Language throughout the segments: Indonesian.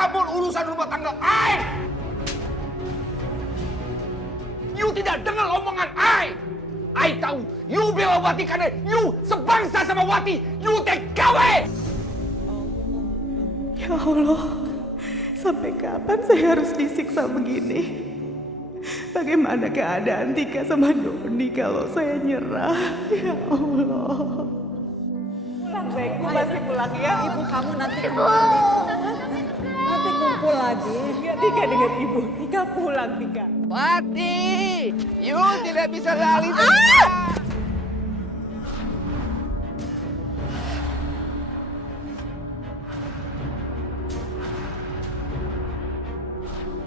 campur urusan rumah tangga I. You tidak dengar omongan I. I tahu you bela Wati karena you sebangsa sama Wati. You TKW. Ya Allah, sampai kapan saya harus disiksa begini? Bagaimana keadaan Tika sama Doni kalau saya nyerah? Ya Allah. Pulang, Ibu pasti pulang ya. Ibu kamu nanti kembali. Nanti kumpul lagi. Ya, Tika dengan Ibu. Tika pulang, Tika. Wati, you tidak bisa lari dari I.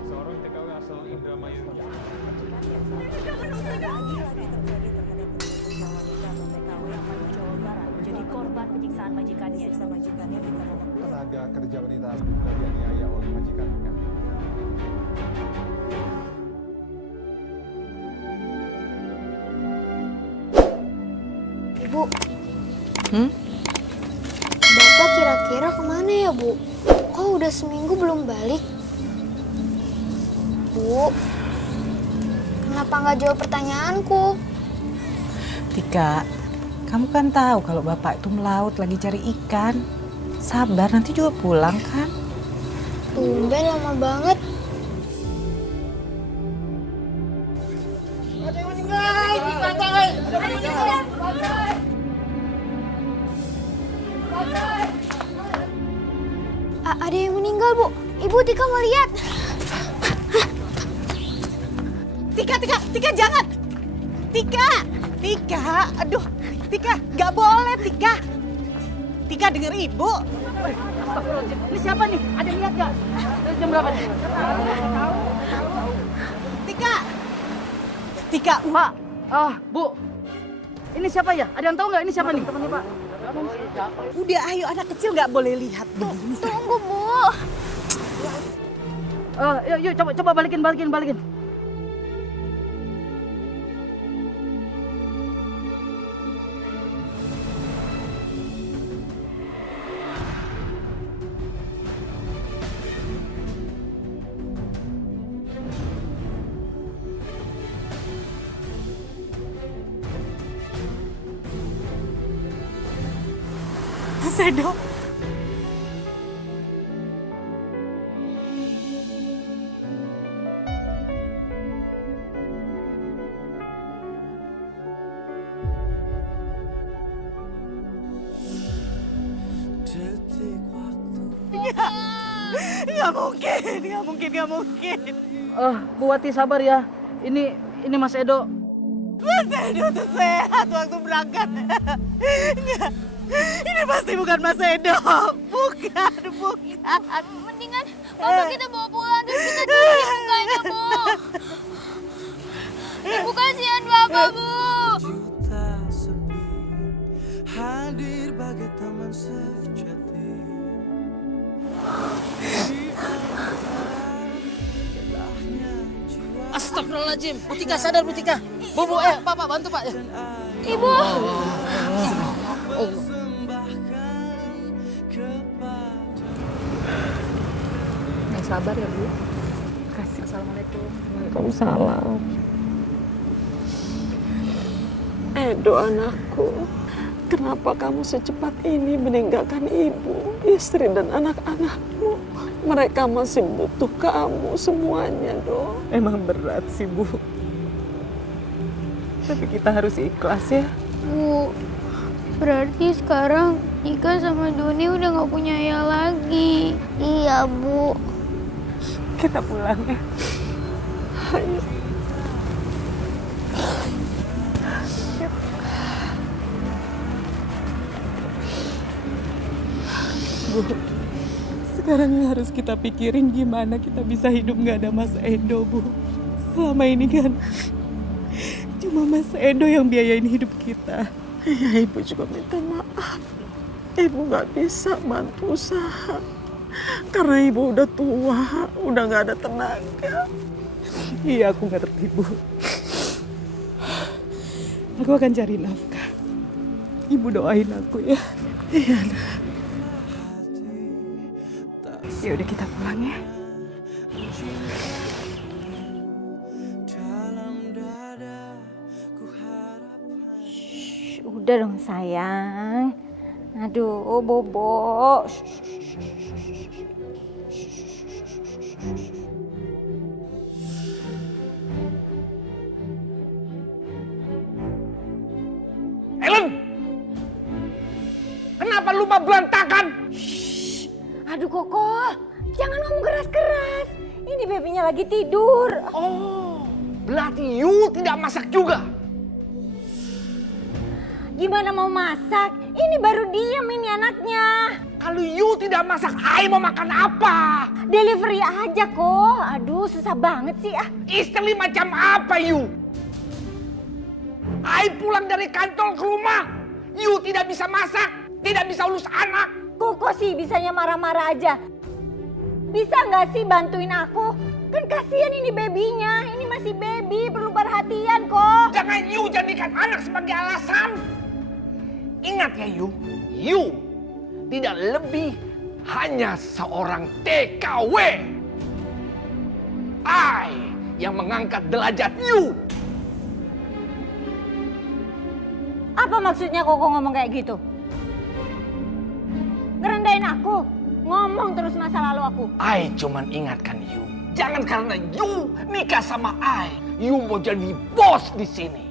Seorang TKW asal Indramayu. Menjadi korban penyiksaan majikannya. Tenaga kerja wanita diduga dianiaya oleh majikannya. Bu, Bapak kira-kira kemana ya, Bu? Kok udah seminggu belum balik? Bu, kenapa nggak jawab pertanyaanku? Tika, kamu kan tahu kalau bapak itu melaut lagi cari ikan. Sabar, nanti juga pulang kan? Tumben lama banget. Ada yang meninggal, Bu. Ibu, Tika mau lihat. Tika, jangan! Tika, aduh, Tika, nggak boleh, Tika. Tika, denger ibu. Ini siapa nih? Ada yang lihat nggak? Jam berapa nih? Tika, Pak, Bu. Ini siapa ya? Ada yang tahu nggak ini siapa nih? Temannya Pak. udah ayo anak kecil nggak boleh lihat begini. Tunggu, Bu. Yuk, coba balikin. Mas Edo. Nggak mungkin. Bu Wati sabar ya. Ini Mas Edo. Mas Edo tuh sehat waktu berangkat. Nggak. Ini pasti bukan Mas Edo. Bukan. Mendingan Bapak kita bawa pulang terus kita cuci mukanya, Bu. Ibu kasihan Bapak, Bu. Juta sepi, hadir bagai teman sejati. Astagfirullahaladzim. Bu Tika sadar, Bu Tika. Bu, Pak bantu Pak ya. Ibu. Yang sabar ya, Bu. Kasih. Assalamualaikum. Waalaikumsalam. Edo anakku, kenapa kamu secepat ini meninggalkan ibu, istri dan anak-anakmu? Mereka masih butuh kamu semuanya, Do. Emang berat sih, Bu. Tapi kita harus ikhlas ya. Bu, berarti sekarang Ika sama Doni udah gak punya ayah lagi. Iya, Bu. Kita pulang ya. Ayo. Bu, sekarang yang harus kita pikirin gimana kita bisa hidup nggak ada Mas Edo, Bu. Selama ini kan cuma Mas Edo yang biayain hidup kita. Ya, Ibu juga minta maaf. Ibu nggak bisa bantu usaha karena Ibu udah tua, udah nggak ada tenaga. Iya, aku ngerti, Bu. Aku akan cari nafkah. Ibu doain aku ya. Iya, nah. Ya udah kita pulang ya. dalam dada ku harap Udah dong sayang. Aduh, Bobo. Helen! Kenapa lu mah berantakan? Aduh Koko, jangan ngomong keras-keras. Ini babynya lagi tidur. Oh, berarti you tidak masak juga. Gimana mau masak? Ini baru diam ini anaknya. Kalau you tidak masak, I mau makan apa? Delivery aja kok. Aduh, susah banget sih ah. Istri macam apa you? I pulang dari kantor ke rumah, you tidak bisa masak, tidak bisa urus anak. Koko sih bisanya marah-marah aja. Bisa nggak sih bantuin aku? Kan kasihan ini babynya. Ini masih baby, perlu perhatian kok. Jangan you jadikan anak sebagai alasan. Ingat ya you tidak lebih hanya seorang TKW. I yang mengangkat derajat you. Apa maksudnya Koko ngomong kayak gitu? Ngerendahin aku? Ngomong terus masa lalu aku. I cuman ingatkan you. Jangan karena you nikah sama I, you mau jadi bos di sini.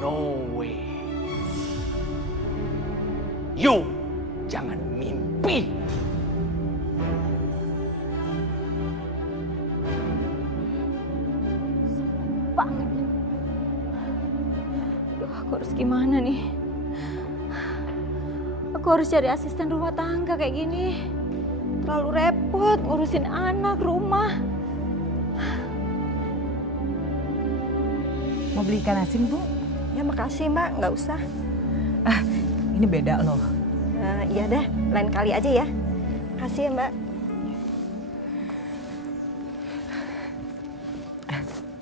No way. You jangan mimpi. Banget. Duh, aku harus gimana nih? Aku harus cari asisten rumah tangga kayak gini. Terlalu repot ngurusin anak, rumah. Mau beli ikan asin, Bu? Ya makasih Mbak, nggak usah. Ini beda loh. Iya dah, lain kali aja ya. Kasih ya Mbak.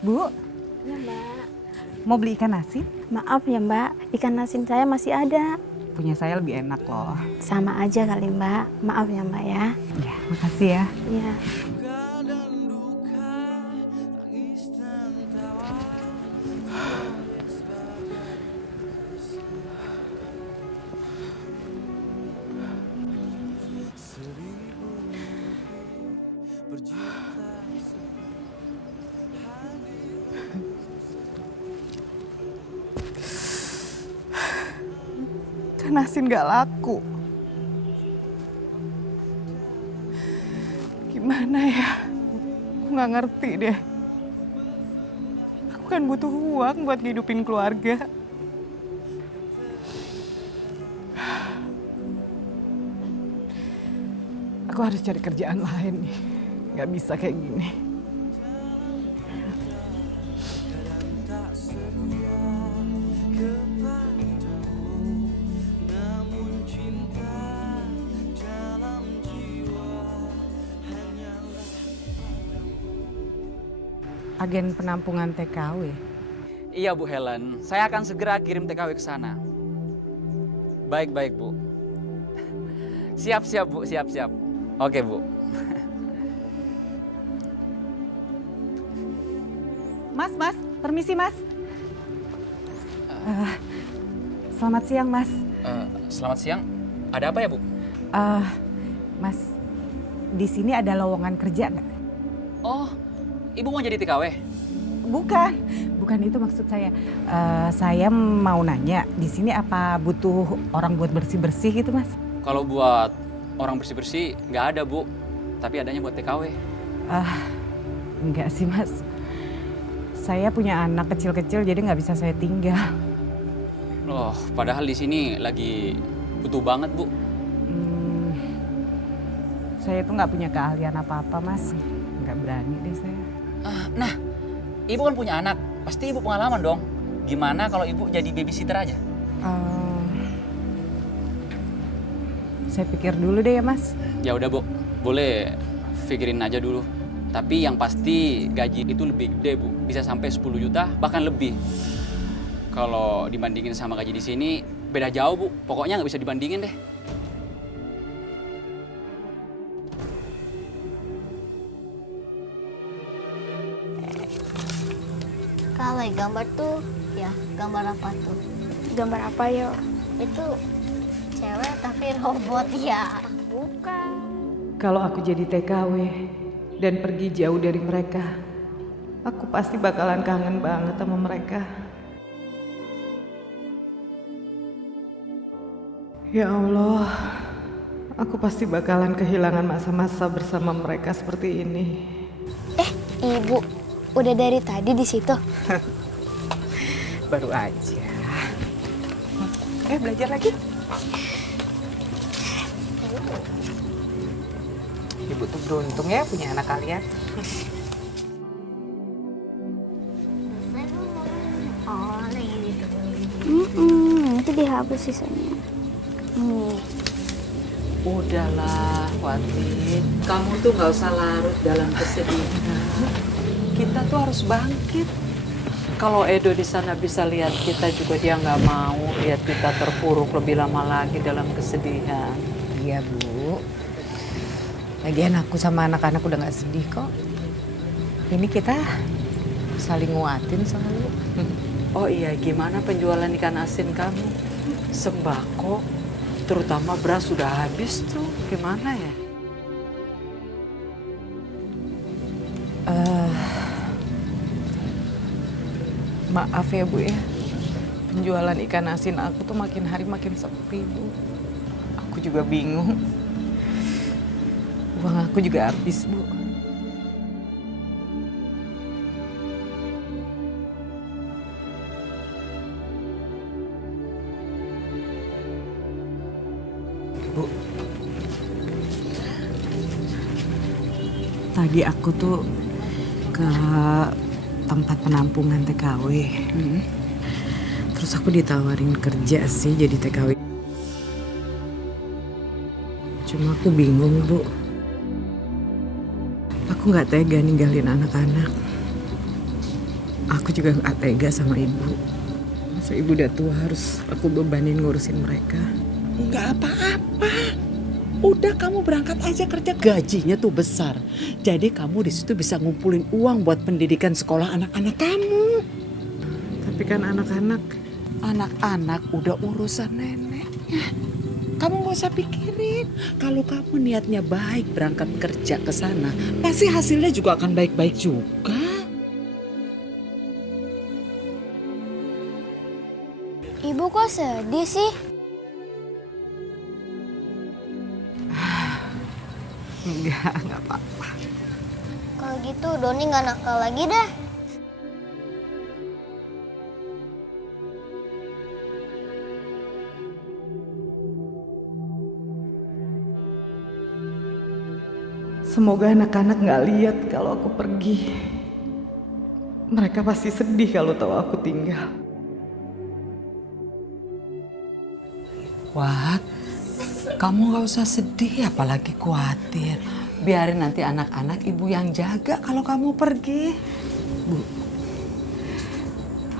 Bu, Ya Mbak. mau beli ikan asin? Maaf ya Mbak, ikan asin saya masih ada. Punya saya lebih enak loh. Sama aja kali Mbak. Maaf ya Mbak ya. Ya, makasih ya. Iya. suka dan duka, tangis dan tawa. Seribu mimpi berjuta Ikan asin gak laku. Gimana ya? Aku gak ngerti deh. Aku kan butuh uang buat ngidupin keluarga. Aku harus cari kerjaan lain nih. Gak bisa kayak gini. tak setia kepadamu, namun cinta dalam jiwa hanyalah Agen penampungan TKW. Iya Bu Helen, saya akan segera kirim TKW ke sana. Baik Bu. Siap Bu, siap. Oke Bu. Mas, permisi Mas. Selamat siang Mas. Selamat siang. Ada apa ya Bu? Mas, di sini ada lowongan kerja nggak? Oh, Ibu mau jadi TKW? Bukan itu maksud saya. Saya mau nanya, di sini apa butuh orang buat bersih-bersih gitu Mas? Kalau buat orang bersih-bersih nggak ada Bu, tapi adanya buat TKW. Enggak sih Mas. Saya punya anak kecil-kecil jadi nggak bisa saya tinggal. Loh, padahal di sini lagi butuh banget Bu. Saya tuh nggak punya keahlian apa-apa Mas. Nggak berani deh saya. Nah, Ibu kan punya anak, pasti Ibu pengalaman dong. Gimana kalau Ibu jadi babysitter aja? Saya pikir dulu deh ya Mas. Ya udah Bu, boleh pikirin aja dulu. Tapi yang pasti gaji itu lebih gede Bu, bisa sampai 10 juta bahkan lebih. Kalau dibandingin sama gaji di sini beda jauh Bu, pokoknya nggak bisa dibandingin deh. Kalau gambar tuh, ya gambar apa tuh? Gambar apa yo? Itu cewek tapi robot ya? Bukan. Kalau aku jadi TKW dan pergi jauh dari mereka, aku pasti bakalan kangen banget sama mereka. Ya Allah, aku pasti bakalan kehilangan masa-masa bersama mereka seperti ini. Ibu, udah dari tadi di situ? Baru aja. Belajar lagi. Ibu tuh beruntung ya punya anak kalian. Oh, lagi gitu. Nanti dihapus sisanya. Udahlah, Wati. Kamu tuh nggak usah larut dalam kesedihan. Kita tuh harus bangkit. Kalau Edo di sana bisa lihat kita juga, dia nggak mau lihat kita terpuruk lebih lama lagi dalam kesedihan. Iya, Bu. Lagian aku sama anak-anak udah nggak sedih kok. Ini kita saling nguatin selalu. Oh iya, gimana penjualan ikan asin kamu? Sembako, terutama beras sudah habis tuh. Gimana ya? Maaf ya Bu ya, penjualan ikan asin aku tuh makin hari makin sepi Bu. Aku juga bingung. Uang aku juga habis Bu. Bu, Tadi aku tuh ke tempat penampungan TKW. Terus aku ditawarin kerja sih jadi TKW. Cuma aku bingung Bu. Aku nggak tega ninggalin anak-anak. Aku juga nggak tega sama ibu. Masa ibu udah tua harus aku bebanin ngurusin mereka. Nggak apa-apa. Udah kamu berangkat aja kerja, gajinya tuh besar. Jadi kamu di situ bisa ngumpulin uang buat pendidikan sekolah anak-anak kamu. Tapi kan anak-anak udah urusan neneknya. Kamu gak usah pikirin. Kalau kamu niatnya baik berangkat kerja ke sana, pasti hasilnya juga akan baik-baik juga. Ibu kok sedih sih? Enggak apa-apa. Kalau gitu Doni nggak nakal lagi dah. Semoga anak-anak nggak lihat kalau aku pergi. Mereka pasti sedih kalau tahu aku tinggal. Wat, kamu gak usah sedih apalagi khawatir. Biarin nanti anak-anak ibu yang jaga kalau kamu pergi. Bu,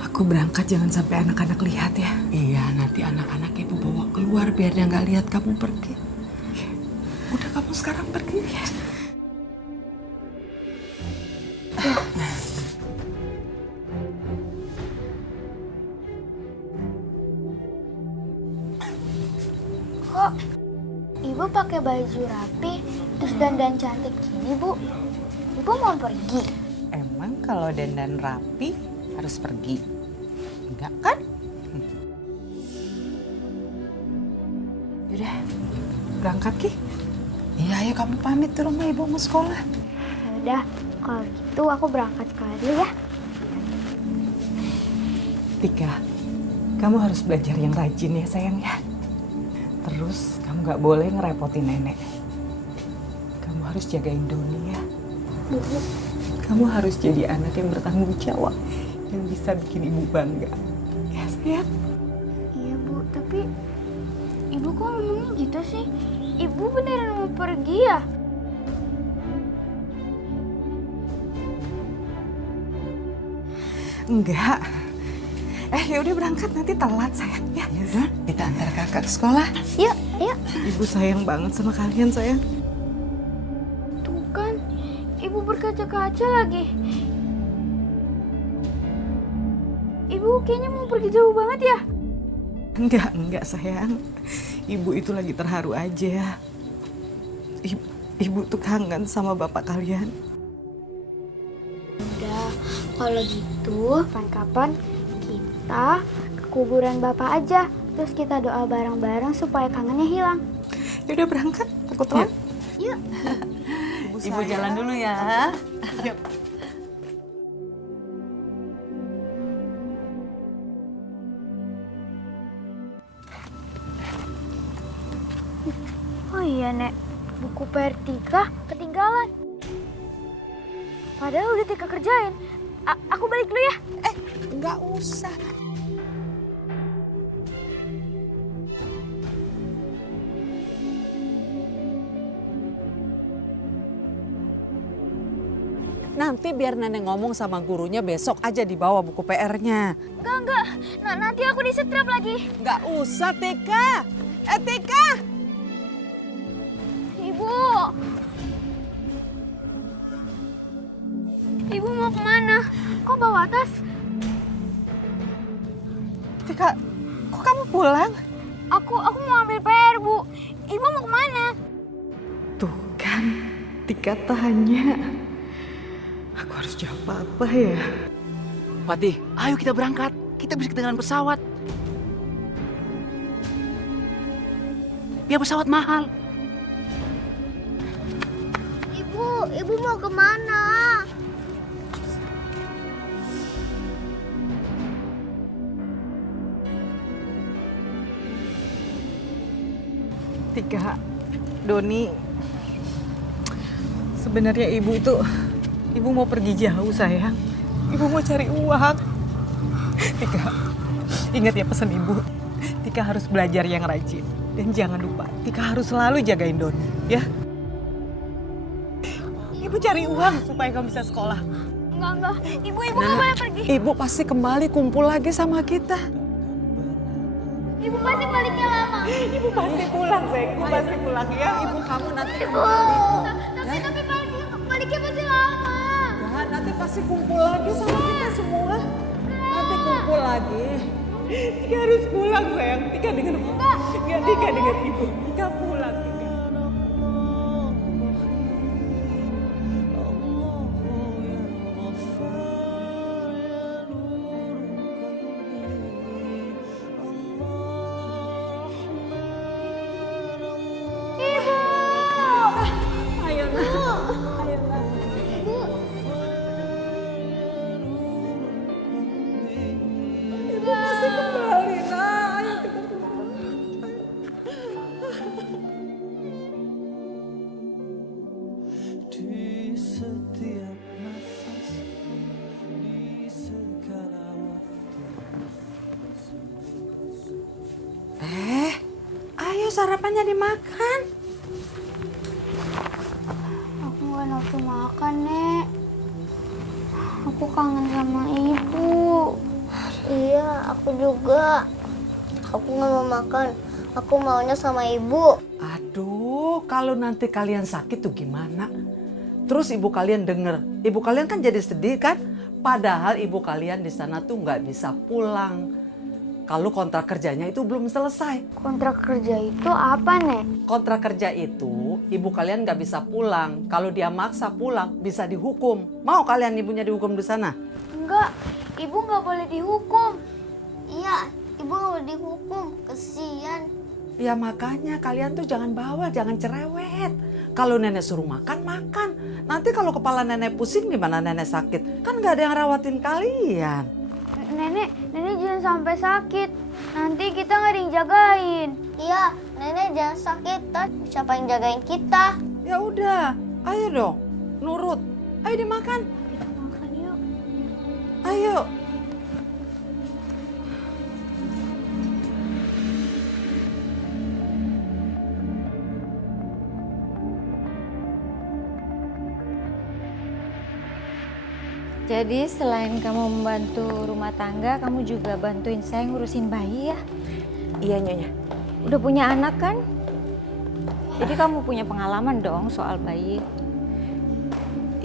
aku berangkat jangan sampai anak-anak lihat ya. Iya, nanti anak-anak ibu bawa keluar biar dia gak lihat kamu pergi. Udah kamu sekarang pergi ya. Kok ibu pakai baju rapi terus dandan cantik gini, Bu? Ibu mau pergi? Emang kalau dandan rapi harus pergi? Enggak kan? Yaudah, berangkat Ki. Iya, ayo kamu pamit ke rumah ibu mau sekolah. Yaudah, kalau gitu aku berangkat sekolah dulu ya. Tika, kamu harus belajar yang rajin ya sayang ya. Terus kamu gak boleh ngerepotin nenek. Kamu harus jagain Doni ya. Kamu harus jadi anak yang bertanggung jawab, yang bisa bikin ibu bangga. Ya sayang. Iya Bu, tapi ibu kok ngomongnya gitu sih? Ibu beneran mau pergi ya? Enggak. Yaudah berangkat nanti telat sayang ya. Yaudah, kita antar kakak ke sekolah. Yuk, yuk. Ibu sayang banget sama kalian sayang. Tuh kan, ibu berkaca-kaca lagi. Ibu kayaknya mau pergi jauh banget ya? Enggak sayang. Ibu itu lagi terharu aja. Ibu tuh kangen sama bapak kalian. Udah, kalau gitu kapan-kapan kita ke kuburan bapak aja. Terus kita doa bareng-bareng supaya kangennya hilang. Ya udah berangkat, aku telat. Yuk. Ibu jalan dulu ya. Oh iya, Nek. Buku PR 3 ketinggalan. Padahal udah Tika kerjain. Aku balik dulu ya. Nggak usah. Nanti biar nenek ngomong sama gurunya besok aja dibawa buku PR-nya. Enggak. Nanti aku disetrap lagi. Nggak usah, Tika. Tika! Ibu. Ibu mau kemana? Kok bawa tas? Tika, kok kamu pulang? Aku mau ambil PR, Bu. Ibu mau kemana? Tuh kan, Tika tanya. Aku harus jawab apa ya? Fatih, ayo kita berangkat. Kita bisa ketinggalan pesawat. Ya pesawat mahal. Ibu mau kemana? Tika, Doni, sebenarnya ibu mau pergi jauh sayang. Ibu mau cari uang. Tika, ingat ya pesan ibu. Tika harus belajar yang rajin. Dan jangan lupa, Tika harus selalu jagain Doni, ya. Ibu cari uang supaya kamu bisa sekolah. Enggak. Ibu nggak boleh pergi. Ibu pasti kembali kumpul lagi sama kita. Ibu pasti baliknya lama. Ibu pasti pulang, sayang. Ibu pasti pulang, ya. Ibu kamu nanti Ibu. Tapi baliknya pasti lama. Nah, nanti pasti kumpul lagi sama kita semua. Nanti kumpul lagi. Tika harus pulang, sayang. Tika dengar ibu. Tika dengar ibu. Tika pulang, Tika. Di setiap nafas, di segala waktu. Ayo sarapannya dimakan. Aku nggak nafsu makan, Nek. Aku kangen sama ibu. Iya, aku juga. Aku nggak mau makan. Aku maunya sama ibu. Aduh, kalau nanti kalian sakit tuh gimana? Terus ibu kalian denger, ibu kalian kan jadi sedih kan? Padahal ibu kalian di sana tuh nggak bisa pulang. Kalau kontrak kerjanya itu belum selesai. Kontrak kerja itu apa, Nek? Kontrak kerja itu ibu kalian nggak bisa pulang. Kalau dia maksa pulang bisa dihukum. Mau kalian ibunya dihukum di sana? Enggak, ibu nggak boleh dihukum. Iya, ibu nggak boleh dihukum. Kesian. Ya makanya kalian tuh jangan bawel, jangan cerewet. Kalau nenek suruh makan, makan. Nanti kalau kepala nenek pusing gimana nenek sakit? Kan nggak ada yang rawatin kalian. Nenek jangan sampai sakit. Nanti kita nggak ada yang jagain. Iya, nenek jangan sakit. Siapa yang jagain kita? Ya udah, ayo dong, nurut. Ayo dimakan. Makan yuk. Ayo. Jadi selain kamu membantu rumah tangga, kamu juga bantuin saya ngurusin bayi ya? Iya Nyonya. Udah punya anak kan? Jadi kamu punya pengalaman dong soal bayi.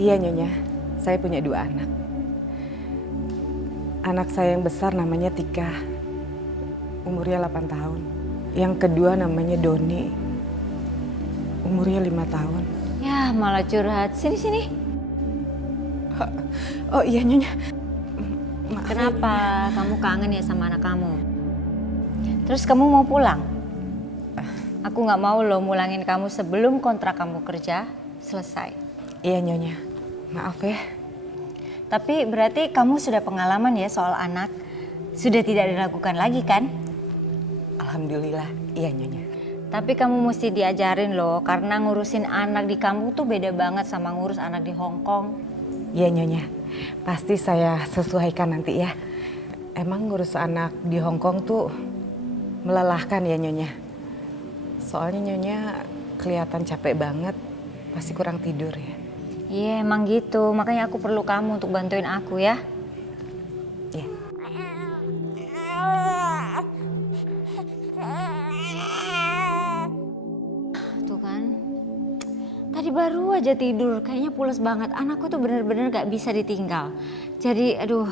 Iya Nyonya, saya punya 2 anak. Anak saya yang besar namanya Tika, umurnya 8 tahun. Yang kedua namanya Doni, umurnya 5 tahun. Ya malah curhat. Sini. Oh iya Nyonya. Maaf, Kenapa? Kamu kangen ya sama anak kamu? Terus kamu mau pulang? Aku nggak mau loh mulangin kamu sebelum kontrak kamu kerja selesai. Iya Nyonya, maaf ya. Tapi berarti kamu sudah pengalaman ya soal anak. Sudah tidak diragukan lagi kan? Alhamdulillah, iya Nyonya. Tapi kamu mesti diajarin loh, karena ngurusin anak di kampung tuh beda banget sama ngurus anak di Hong Kong. Iya Nyonya, pasti saya sesuaikan nanti ya. Emang ngurus anak di Hong Kong tuh melelahkan ya Nyonya. Soalnya Nyonya kelihatan capek banget, pasti kurang tidur ya. Iya emang gitu, makanya aku perlu kamu untuk bantuin aku ya. Iya. Tuh kan, tadi baru aja tidur, kayaknya pules banget. Anakku tuh bener-bener gak bisa ditinggal. Jadi aduh,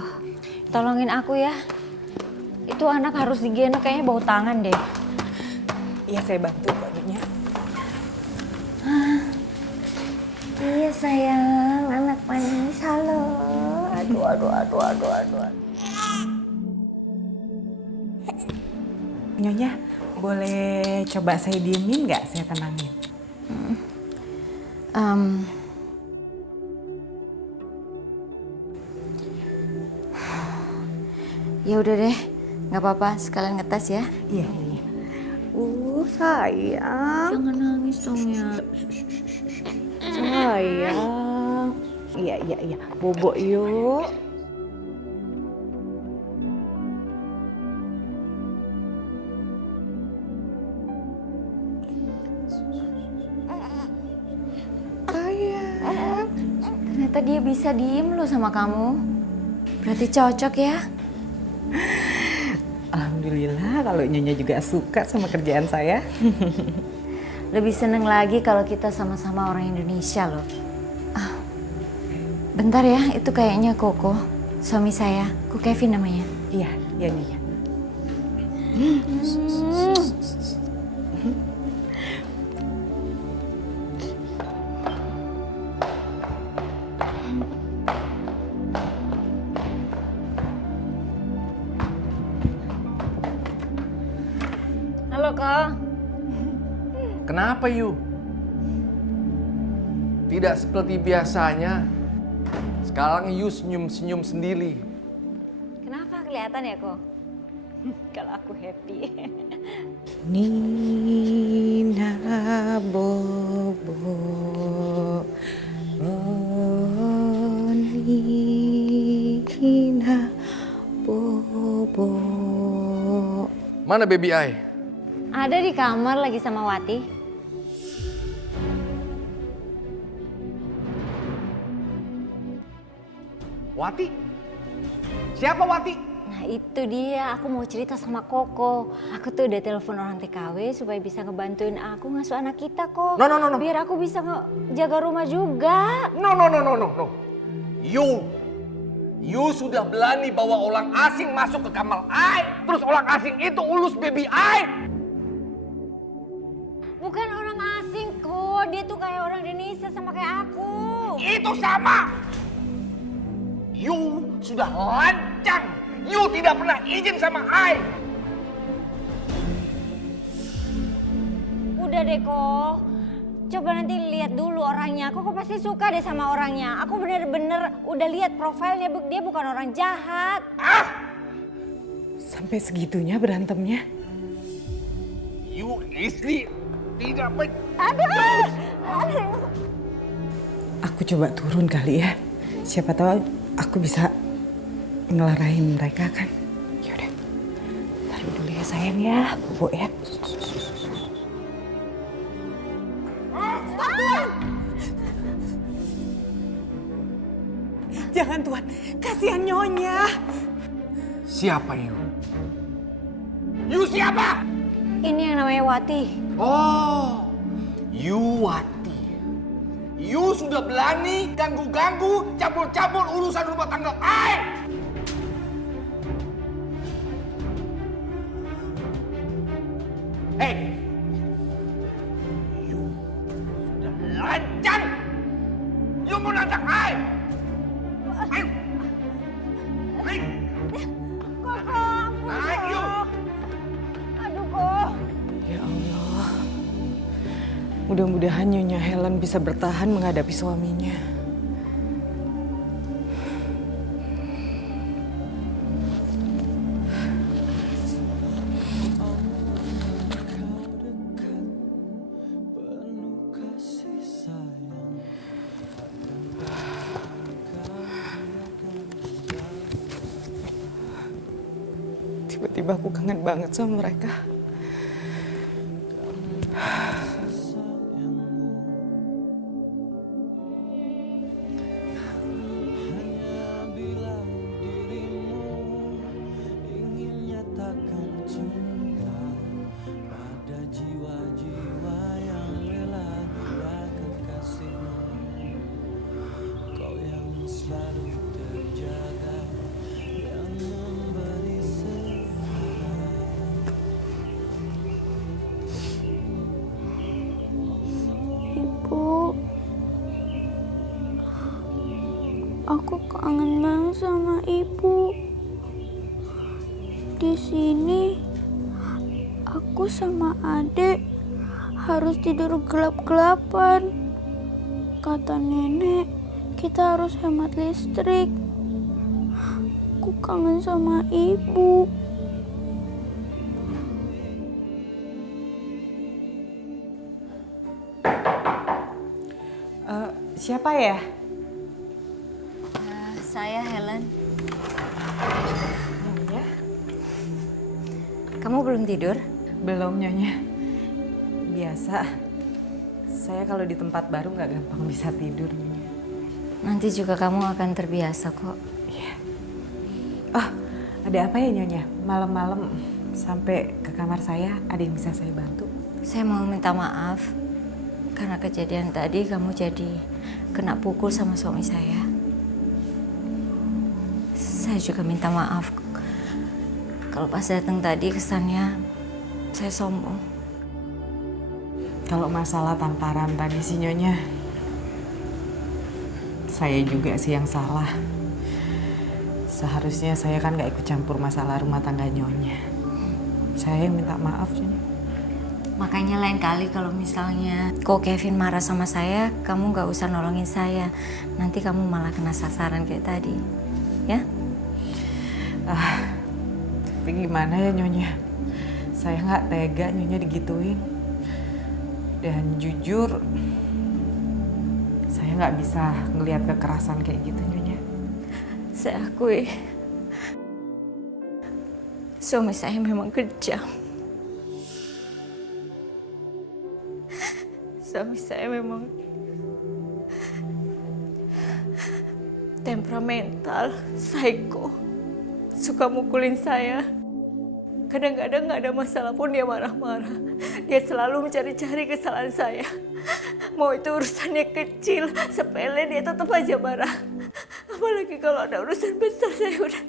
tolongin aku ya. Itu anak harus digendong, kayaknya bau tangan deh. Iya saya bantu kok Nyonya. Iya sayang, anak manis, halo. Aduh. Nyonya, boleh coba saya diemin nggak? Saya tenangin. Ya udah deh, nggak apa-apa. Sekalian ngetes ya. Iya. Sayang. Jangan nangis dong ya. Sayang. Iya. Bobo yuk. Ternyata dia bisa diem loh sama kamu. Berarti cocok ya. Alhamdulillah kalau Nyonya juga suka sama kerjaan saya. Lebih seneng lagi kalau kita sama-sama orang Indonesia loh. Bentar ya, itu kayaknya Koko, suami saya. Ko Kevin namanya. Iya Nyonya. Halo Kak. Kenapa Yu? Tidak seperti biasanya. Sekarang Yu senyum-senyum sendiri. Kenapa kelihatan ya Ko? Kalau aku happy. Nina Bobo, oh Nina Bobo. Mana baby I? Ada di kamar lagi sama Wati. Wati? Siapa Wati? Nah itu dia, aku mau cerita sama Koko. Aku tuh udah telepon orang TKW supaya bisa ngebantuin aku ngasuh anak kita kok. No. Biar aku bisa jaga rumah juga. No. You sudah berani bawa orang asing masuk ke kamar I. Terus orang asing itu ulus baby I. Bukan orang asing kok, dia tuh kayak orang Indonesia sama kayak aku. Itu sama. You sudah lancang. You tidak pernah izin sama I. Udah deh kok. Coba nanti lihat dulu orangnya. Kok pasti suka deh sama orangnya. Aku bener-bener udah lihat profilnya. Dia bukan orang jahat. Sampai segitunya berantemnya? You istri tidak baik. Aduh. Aku coba turun kali ya. Siapa tahu aku bisa ngelarain mereka kan. Yaudah, taruh dulu ya sayang ya, Bobo ya. Jangan Tuan, kasihan Nyonya. Siapa You? You siapa? Ini yang namanya Wati. Oh, You Wati. You sudah berani ganggu-ganggu, cabul-cabul urusan rumah tangga I. Hei! You sudah lancang! You mau nantang I! Ayo! Ayo! Naik you! Aduh kok. Ya Allah. Mudah-mudahan Nyonya Helen bisa bertahan menghadapi suaminya. Tiba-tiba aku kangen banget sama mereka. Aku kangen banget sama ibu. Di sini aku sama adik harus tidur gelap-gelapan. Kata nenek, kita harus hemat listrik. Aku kangen sama ibu. Siapa ya? Saya Helen. Nyonya? Kamu belum tidur? Belum, Nyonya. Biasa. Saya kalau di tempat baru nggak gampang bisa tidur, Nyonya. Nanti juga kamu akan terbiasa kok. Iya. Oh, ada apa ya, Nyonya? Malam-malam sampai ke kamar saya, ada yang bisa saya bantu? Saya mau minta maaf karena kejadian tadi kamu jadi kena pukul sama suami saya. Saya juga minta maaf kalau pas datang tadi kesannya saya sombong. Kalau masalah tamparan tadi sih, Nyonya, saya juga sih yang salah. Seharusnya saya kan gak ikut campur masalah rumah tangga Nyonya. Saya yang minta maaf, Nyonya. Makanya lain kali kalau misalnya kok Kevin marah sama saya, kamu gak usah nolongin saya. Nanti kamu malah kena sasaran kayak tadi, ya? Tapi gimana ya, Nyonya? Saya nggak tega Nyonya digituin. Dan jujur, saya nggak bisa ngelihat kekerasan kayak gitu, Nyonya. Saya akui, suami saya memang kejam. Suami saya memang temperamental, psycho. Suka mukulin saya. Kadang-kadang nggak ada masalah pun dia marah-marah. Dia selalu mencari-cari kesalahan saya. Mau itu urusannya kecil, sepele, dia tetap aja marah. Apalagi kalau ada urusan besar, saya udah...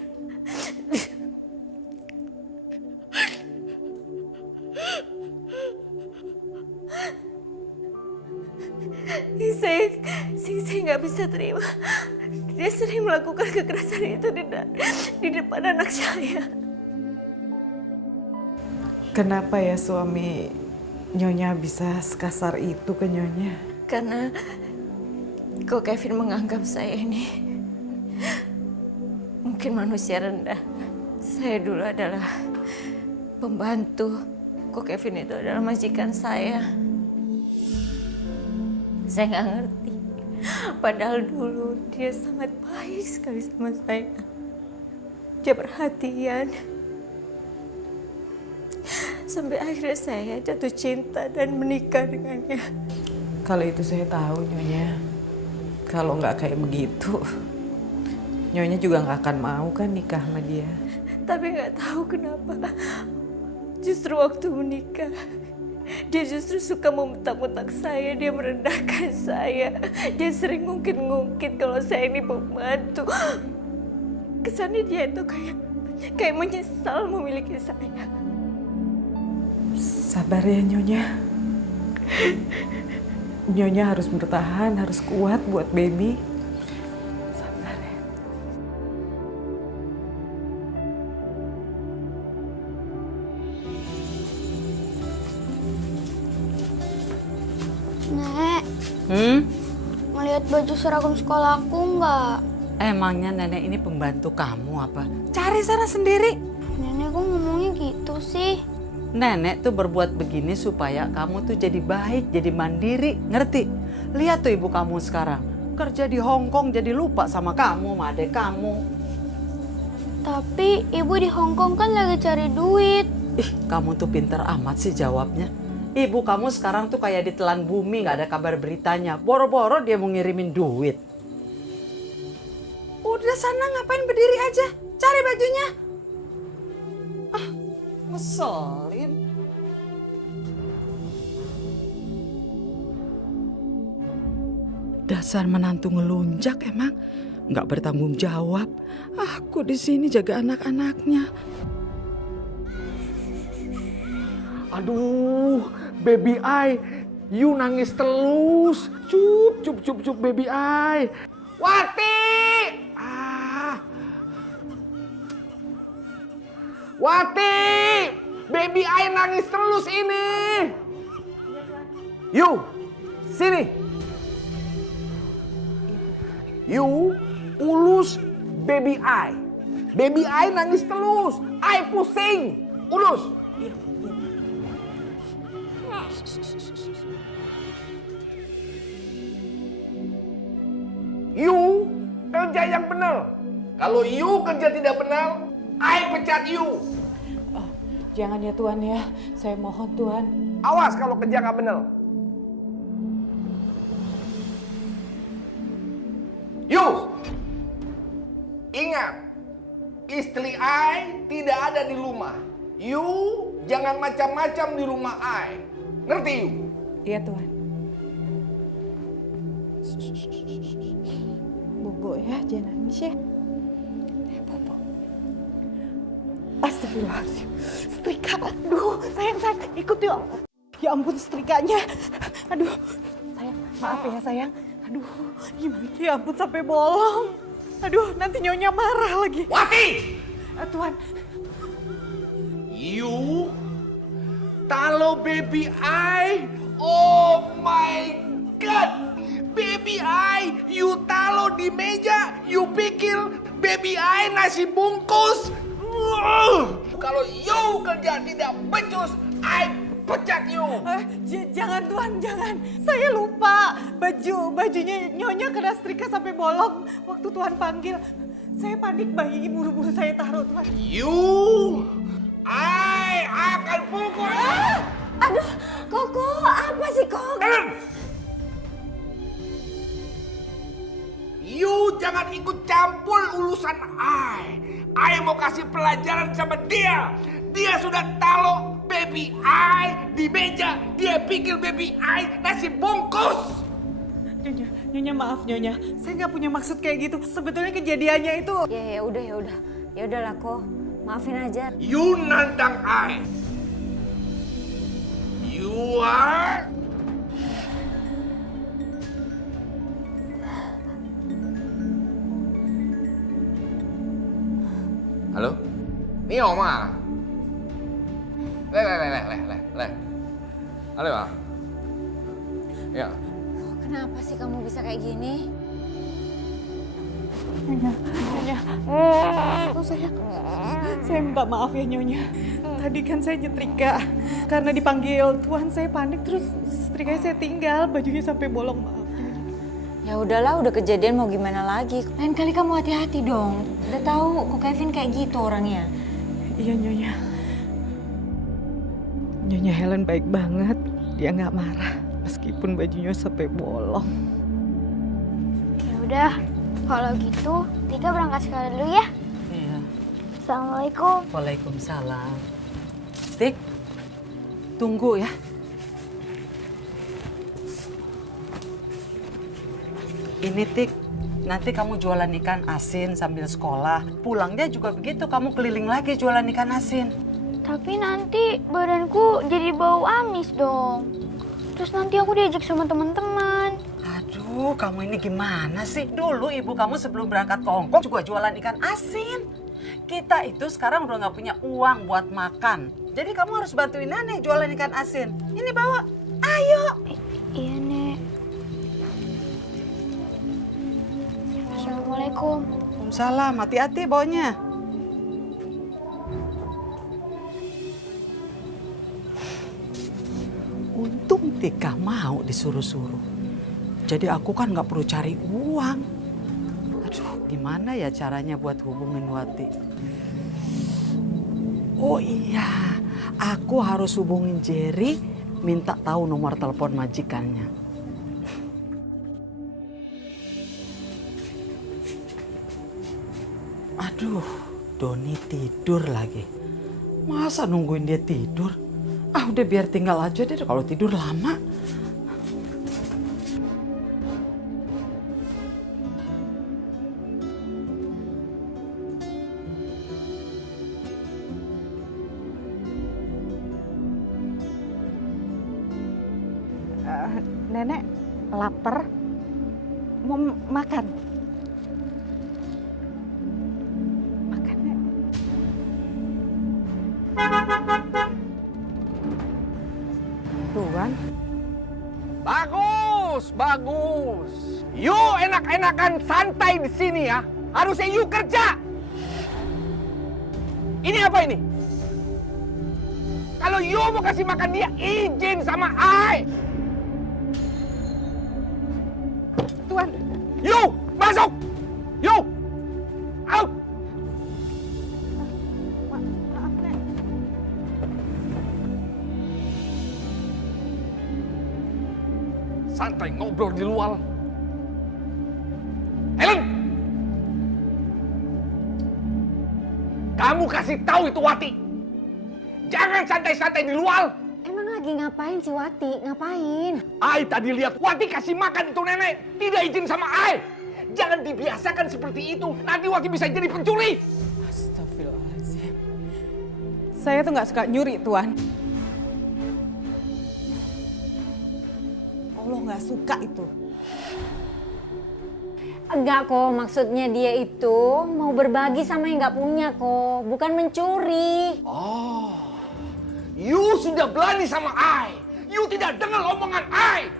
Saya nggak bisa terima. Dia sering melakukan kekerasan itu di depan anak saya. Kenapa ya suami Nyonya bisa sekasar itu ke Nyonya? Karena kok Kevin menganggap saya ini mungkin manusia rendah. Saya dulu adalah pembantu. Kok Kevin itu adalah majikan saya. Saya nggak ngerti. Padahal dulu dia sangat baik sekali sama saya. Dia perhatian. Sampai akhirnya saya jatuh cinta dan menikah dengannya. Kalau itu saya tahu, Nyonya. Kalau nggak kayak begitu, Nyonya juga nggak akan mau kan nikah sama dia. Tapi nggak tahu kenapa. Justru waktu menikah, dia justru suka membentak-bentak saya, dia merendahkan saya. Dia sering ngungkit-ngungkit kalau saya ini pembantu. Kesannya dia itu kayak menyesal memiliki saya. Sabar ya Nyonya. Nyonya harus bertahan, harus kuat buat baby. Sabar ya. Nek, mau lihat baju seragam sekolah aku nggak? Emangnya nenek ini pembantu kamu apa? Cari sana sendiri. Nenek kok ngomongnya gitu sih? Nenek tuh berbuat begini supaya kamu tuh jadi baik, jadi mandiri, ngerti? Lihat tuh ibu kamu sekarang, kerja di Hong Kong jadi lupa sama kamu, sama adek kamu. Tapi ibu di Hong Kong kan lagi cari duit. Ih, kamu tuh pinter amat sih jawabnya. Ibu kamu sekarang tuh kayak ditelan bumi, gak ada kabar beritanya. Boro-boro dia mau ngirimin duit. Udah sana ngapain berdiri aja, cari bajunya. Ah, ngeselin. Dasar menantu ngelunjak emang, nggak bertanggung jawab. Aku di sini jaga anak-anaknya. Aduh, baby I, you nangis terus. Cup, baby I. Wati! Wati! Baby I nangis terus ini. You, sini. You ulus baby I. Baby I nangis terus. I pusing. Ulus. You kerja yang benar. Kalau you kerja tidak benar, I pecat you. Oh, jangan ya Tuan ya, saya mohon Tuan. Awas kalau kerja nggak benar. You, ingat, istri I tidak ada di rumah. You jangan macam-macam di rumah I. Ngerti you? Iya Tuan. Bobo ya, jangan nangis ya. Bobo. Astagfirullahaladzim. Setrika. Aduh, sayang, ikut yuk. Ya ampun setrikanya. Aduh, sayang, maaf ya sayang. Aduh, gimana? Ya ampun sampai bolong. Aduh, nanti Nyonya marah lagi. Wati! Tuan. You taruh baby I. Oh my God. Baby I, you taruh di meja, you pikir baby I nasi bungkus. Kalau you kerja tidak becus, I pecat you. Jangan Tuan, jangan. Saya lupa bajunya Nyonya kena setrika sampai bolong waktu Tuan panggil. Saya panik bayi, buru-buru saya taruh Tuan. You, I akan pukul. Aduh, Koko, apa sih Koko? You jangan ikut campur urusan I. I mau kasih pelajaran sama dia. Dia sudah taruh baby I di meja. Dia pikir baby I nasi bungkus. Nyonya maaf Nyonya. Saya nggak punya maksud kayak gitu. Sebetulnya kejadiannya itu. Ya udahlah kok. Maafin aja. You nantang I. You are. Halo? Ini Oma. Le. Halo, Ma. Ya. Kenapa sih kamu bisa kayak gini? Nyonya. Saya minta maaf ya Nyonya. Tadi kan saya nyetrika. Karena dipanggil Tuan saya panik terus setrikanya saya tinggal. Bajunya sampai bolong, maaf. Ya udahlah, udah kejadian mau gimana lagi. Lain kali kamu hati-hati dong. Udah tahu kok Kevin kayak gitu orangnya. Iya Nyonya. Nyonya Helen baik banget. Dia nggak marah meskipun bajunya sampai bolong. Ya udah, kalau gitu Tika berangkat sekolah dulu ya. Iya. Assalamualaikum. Waalaikumsalam. Tik, tunggu ya. Ini Tik, nanti kamu jualan ikan asin sambil sekolah. Pulangnya juga begitu, kamu keliling lagi jualan ikan asin. Tapi nanti badanku jadi bau amis dong. Terus nanti aku diajak sama teman-teman. Aduh, kamu ini gimana sih? Dulu ibu kamu sebelum berangkat ke Hongkong juga jualan ikan asin. Kita itu sekarang udah nggak punya uang buat makan. Jadi kamu harus bantuin Nenek jualan ikan asin. Ini bawa, ayo. Iya, Nek. Assalamualaikum. Waalaikumsalam, hati-hati bawanya. Untung Tika mau disuruh-suruh. Jadi aku kan nggak perlu cari uang. Aduh, gimana ya caranya buat hubungin Wati? Oh iya, aku harus hubungin Jerry, minta tahu nomor telepon majikannya. Aduh, Doni tidur lagi. Masa nungguin dia tidur? Ah, udah biar tinggal aja deh kalau tidur lama. Nenek lapar, mau makan. Makan, Nek. Tuan. Bagus, bagus. You enak-enakan santai di sini ya. Harusnya you kerja. Ini apa ini? Kalau you mau kasih makan dia, izin sama I. Tuan. You, masuk. You, out. Maaf, Nek. Santai ngobrol di luar. Helen, kamu kasih tahu itu Wati. Jangan santai-santai di luar. Emang lagi ngapain si Wati? Ngapain? I tadi lihat Wati kasih makan itu nenek. Tidak izin sama I. Jangan dibiasakan seperti itu. Nanti Wati bisa jadi pencuri. Astagfirullahaladzim. Saya tuh nggak suka nyuri, Tuan. Allah nggak suka itu. Enggak kok, maksudnya dia itu mau berbagi sama yang nggak punya kok, bukan mencuri. Oh, you sudah berani sama I. You tidak dengar omongan I.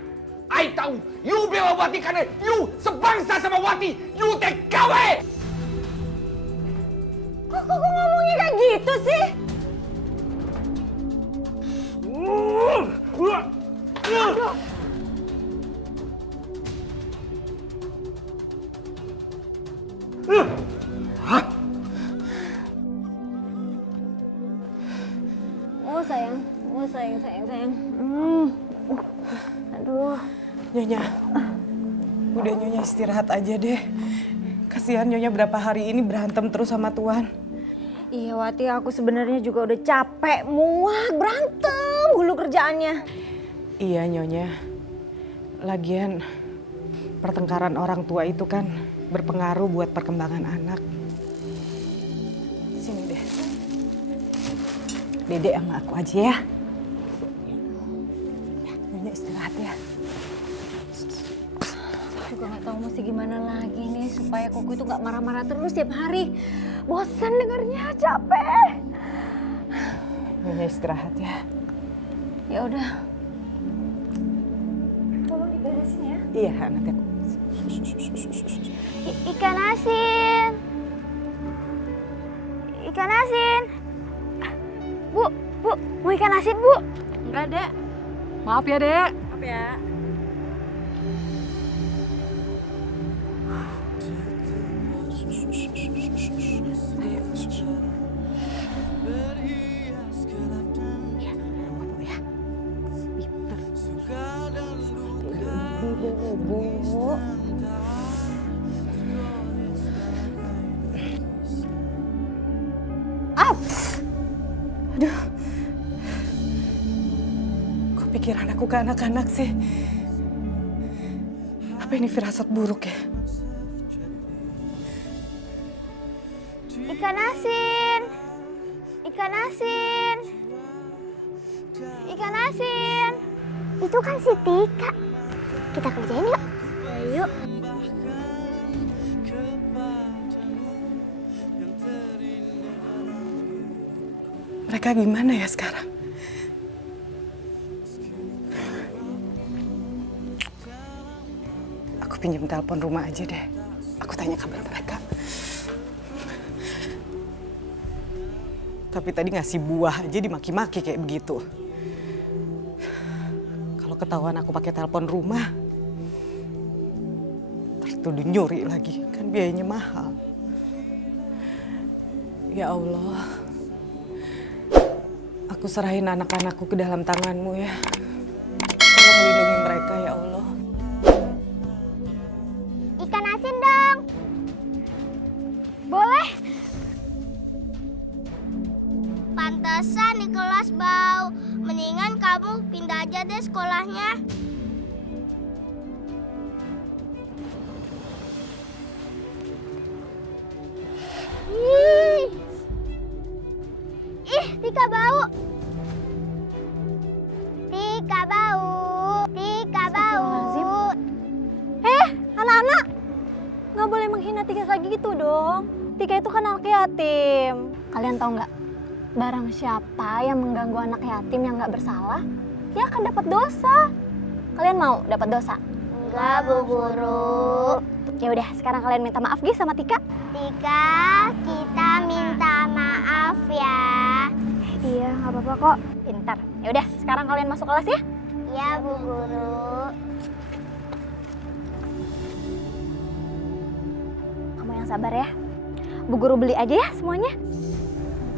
I tahu, you bela Wati karena you sebangsa sama Wati. You TKW. Kok ngomongnya kayak gitu sih? Aduh. Hah? Sayang. Aduh. Nyonya, udah Nyonya istirahat aja deh. Kasihan Nyonya berapa hari ini berantem terus sama Tuan. Iya Wati, aku sebenarnya juga udah capek, muak, berantem mulu kerjaannya. Iya Nyonya, lagian pertengkaran orang tua itu kan berpengaruh buat perkembangan anak. Sini deh. Dedek sama aku aja ya. Nyonya istirahat ya. Aku juga gak tahu mesti gimana lagi nih supaya Koko itu gak marah-marah terus tiap hari. Bosan dengarnya, capek. Nyonya istirahat ya. Ya udah. Tolong diberesin ya. Iya, nanti aku. Ikan asin. Ikan asin. Bu, mau ikan asin, Bu? Enggak, Dek. Maaf ya, Dek. Maaf ya. Bu. Aduh. Kok pikiran aku ke anak-anak sih? Apa ini firasat buruk ya? Ikan asin. Ikan asin. Ikan asin. Itu kan si Tika. Kita kerjain yuk. Ayo. Mereka gimana ya sekarang? Aku pinjam telepon rumah aja deh. Aku tanya kabar mereka. Tapi tadi ngasih buah aja dimaki-maki kayak begitu. Kalau ketahuan aku pakai telepon rumah, tertuduh nyuri lagi, kan biayanya mahal. Ya Allah, aku serahin anak-anakku ke dalam tangan-Mu ya. Tolong lindungi mereka ya Allah. Ikan asin dong. Boleh? Pantesan di kelas bau. Mendingan kamu pindah aja deh sekolahnya. Ih, Tika bau. Tika bau. Tika bau. Anak-anak, nggak boleh menghina Tika kayak gitu dong. Tika itu kan anak yatim. Kalian tahu nggak? Barang siapa yang mengganggu anak yatim yang nggak bersalah, dia akan dapat dosa. Kalian mau dapat dosa? Enggak, Bu Guru. Ya udah, sekarang kalian minta maaf Gi sama Tika. Tika, kita minta maaf ya. Iya, nggak apa-apa kok. Pintar. Ya udah, sekarang kalian masuk kelas ya. Iya, Bu Guru. Kamu yang sabar ya. Bu Guru beli aja ya semuanya.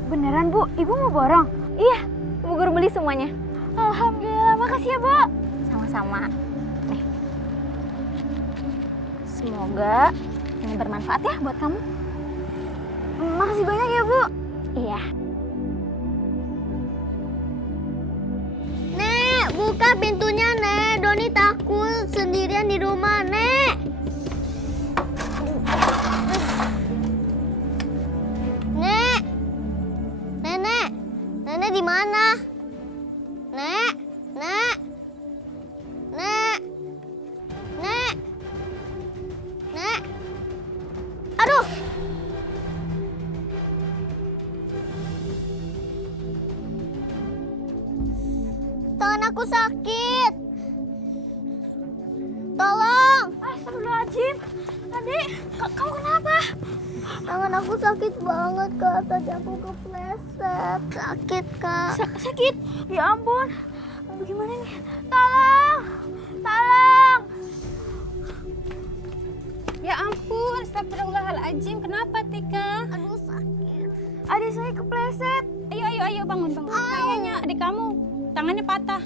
Beneran Bu, Ibu mau borong? Iya, Bu Guru beli semuanya. Alhamdulillah, makasih ya Bu. Sama-sama. Nih. Semoga ini bermanfaat ya buat kamu. Makasih banyak ya Bu. Iya. Nek, buka pintunya Nek. Doni takut sendirian di rumah Nek. Nek. Nenek. Nenek di mana? Nek. Nek. Nek. Nek. Nek. Aduh. Tangan aku sakit. Tolong. Astagfirullahaladzim. Adik, kamu kenapa? Tangan aku sakit banget, Kak. Tadi aku kepleset. Sakit, Kak. Sakit? Ya ampun. Bagaimana nih? Tolong! Tolong! Ya ampun, astagfirullahaladzim. Kenapa, Tika? Aduh, sakit. Adik saya kepleset. Ayo, bangun. Kayaknya adik kamu tangannya patah.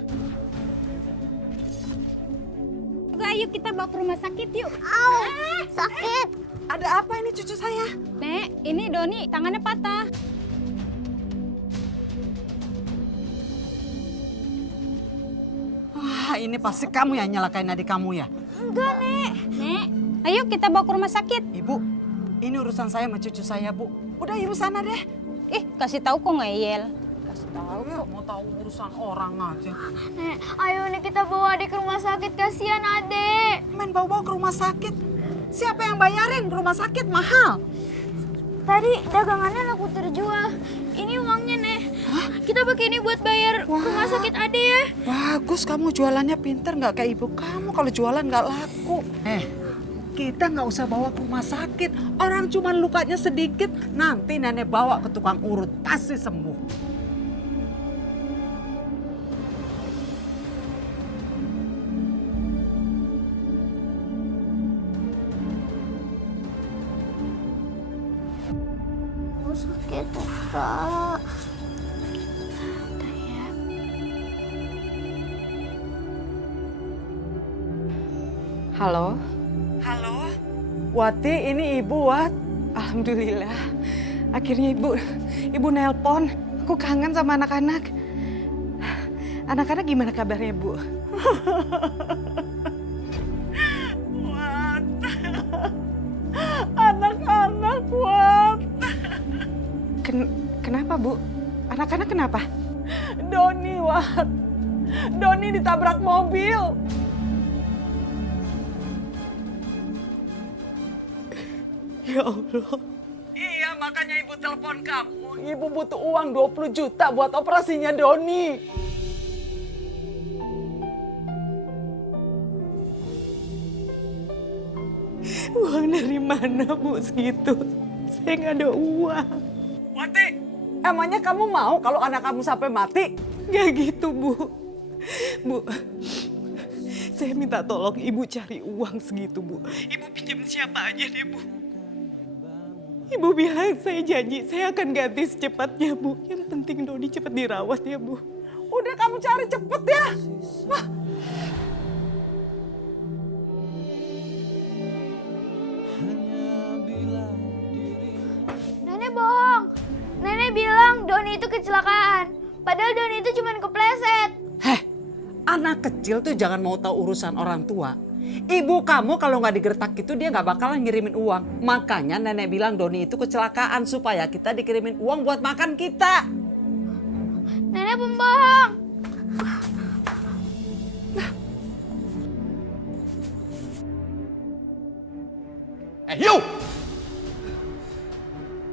Ayo kita bawa ke rumah sakit yuk. Sakit. Ada apa ini cucu saya? Nek, ini Doni tangannya patah. Wah, ini pasti kamu yang nyelakain adik kamu ya? Enggak, Nek. Nek, ayo kita bawa ke rumah sakit. Ibu, ini urusan saya sama cucu saya, Bu. Udah ibu sana deh. Kasih tahu kok ngeyel. Kasih tahu kok. Mau tahu urusan orang aja. Nek, ayo nih kita bawa adik ke rumah sakit. Kasihan adik. Main bawa-bawa ke rumah sakit. Siapa yang bayarin ke rumah sakit? Mahal. Tadi dagangannya laku terjual. Ini uangnya, Nek. Kita pakai ini buat bayar rumah sakit Ade ya. Bagus, kamu jualannya pinter, nggak kayak ibu kamu. Kalau jualan nggak laku. Kita nggak usah bawa ke rumah sakit. Orang cuma lukanya sedikit. Nanti nenek bawa ke tukang urut. Pasti sembuh. Sakit, Kak. Halo? Halo? Wati, ini Ibu, Wat. Alhamdulillah. Akhirnya Ibu nelpon. Aku kangen sama anak-anak. Anak-anak gimana kabarnya, Bu? Wat. Anak-anak, Wat. Kenapa, Bu? Anak-anak kenapa? Doni, Wat. Doni ditabrak mobil. Ya Allah. Iya, makanya ibu telepon kamu. Ibu butuh uang 20 juta buat operasinya Doni. Uang dari mana, Bu, segitu? Saya nggak ada uang. Wati, emangnya kamu mau kalau anak kamu sampai mati? Nggak gitu, Bu. Bu, saya minta tolong Ibu cari uang segitu, Bu. Ibu pinjam siapa aja deh, Bu. Ibu bilang saya janji saya akan ganti secepatnya, Bu. Yang penting Doni cepat dirawat ya, Bu. Udah kamu cari cepet ya. Wah. Nenek bohong. Nenek bilang Doni itu kecelakaan. Padahal Doni itu cuma kepleset. Heh, anak kecil tuh jangan mau tahu urusan orang tua. Ibu kamu kalau nggak digertak itu dia nggak bakalan ngirimin uang. Makanya nenek bilang Doni itu kecelakaan supaya kita dikirimin uang buat makan kita. Nenek pembohong. You!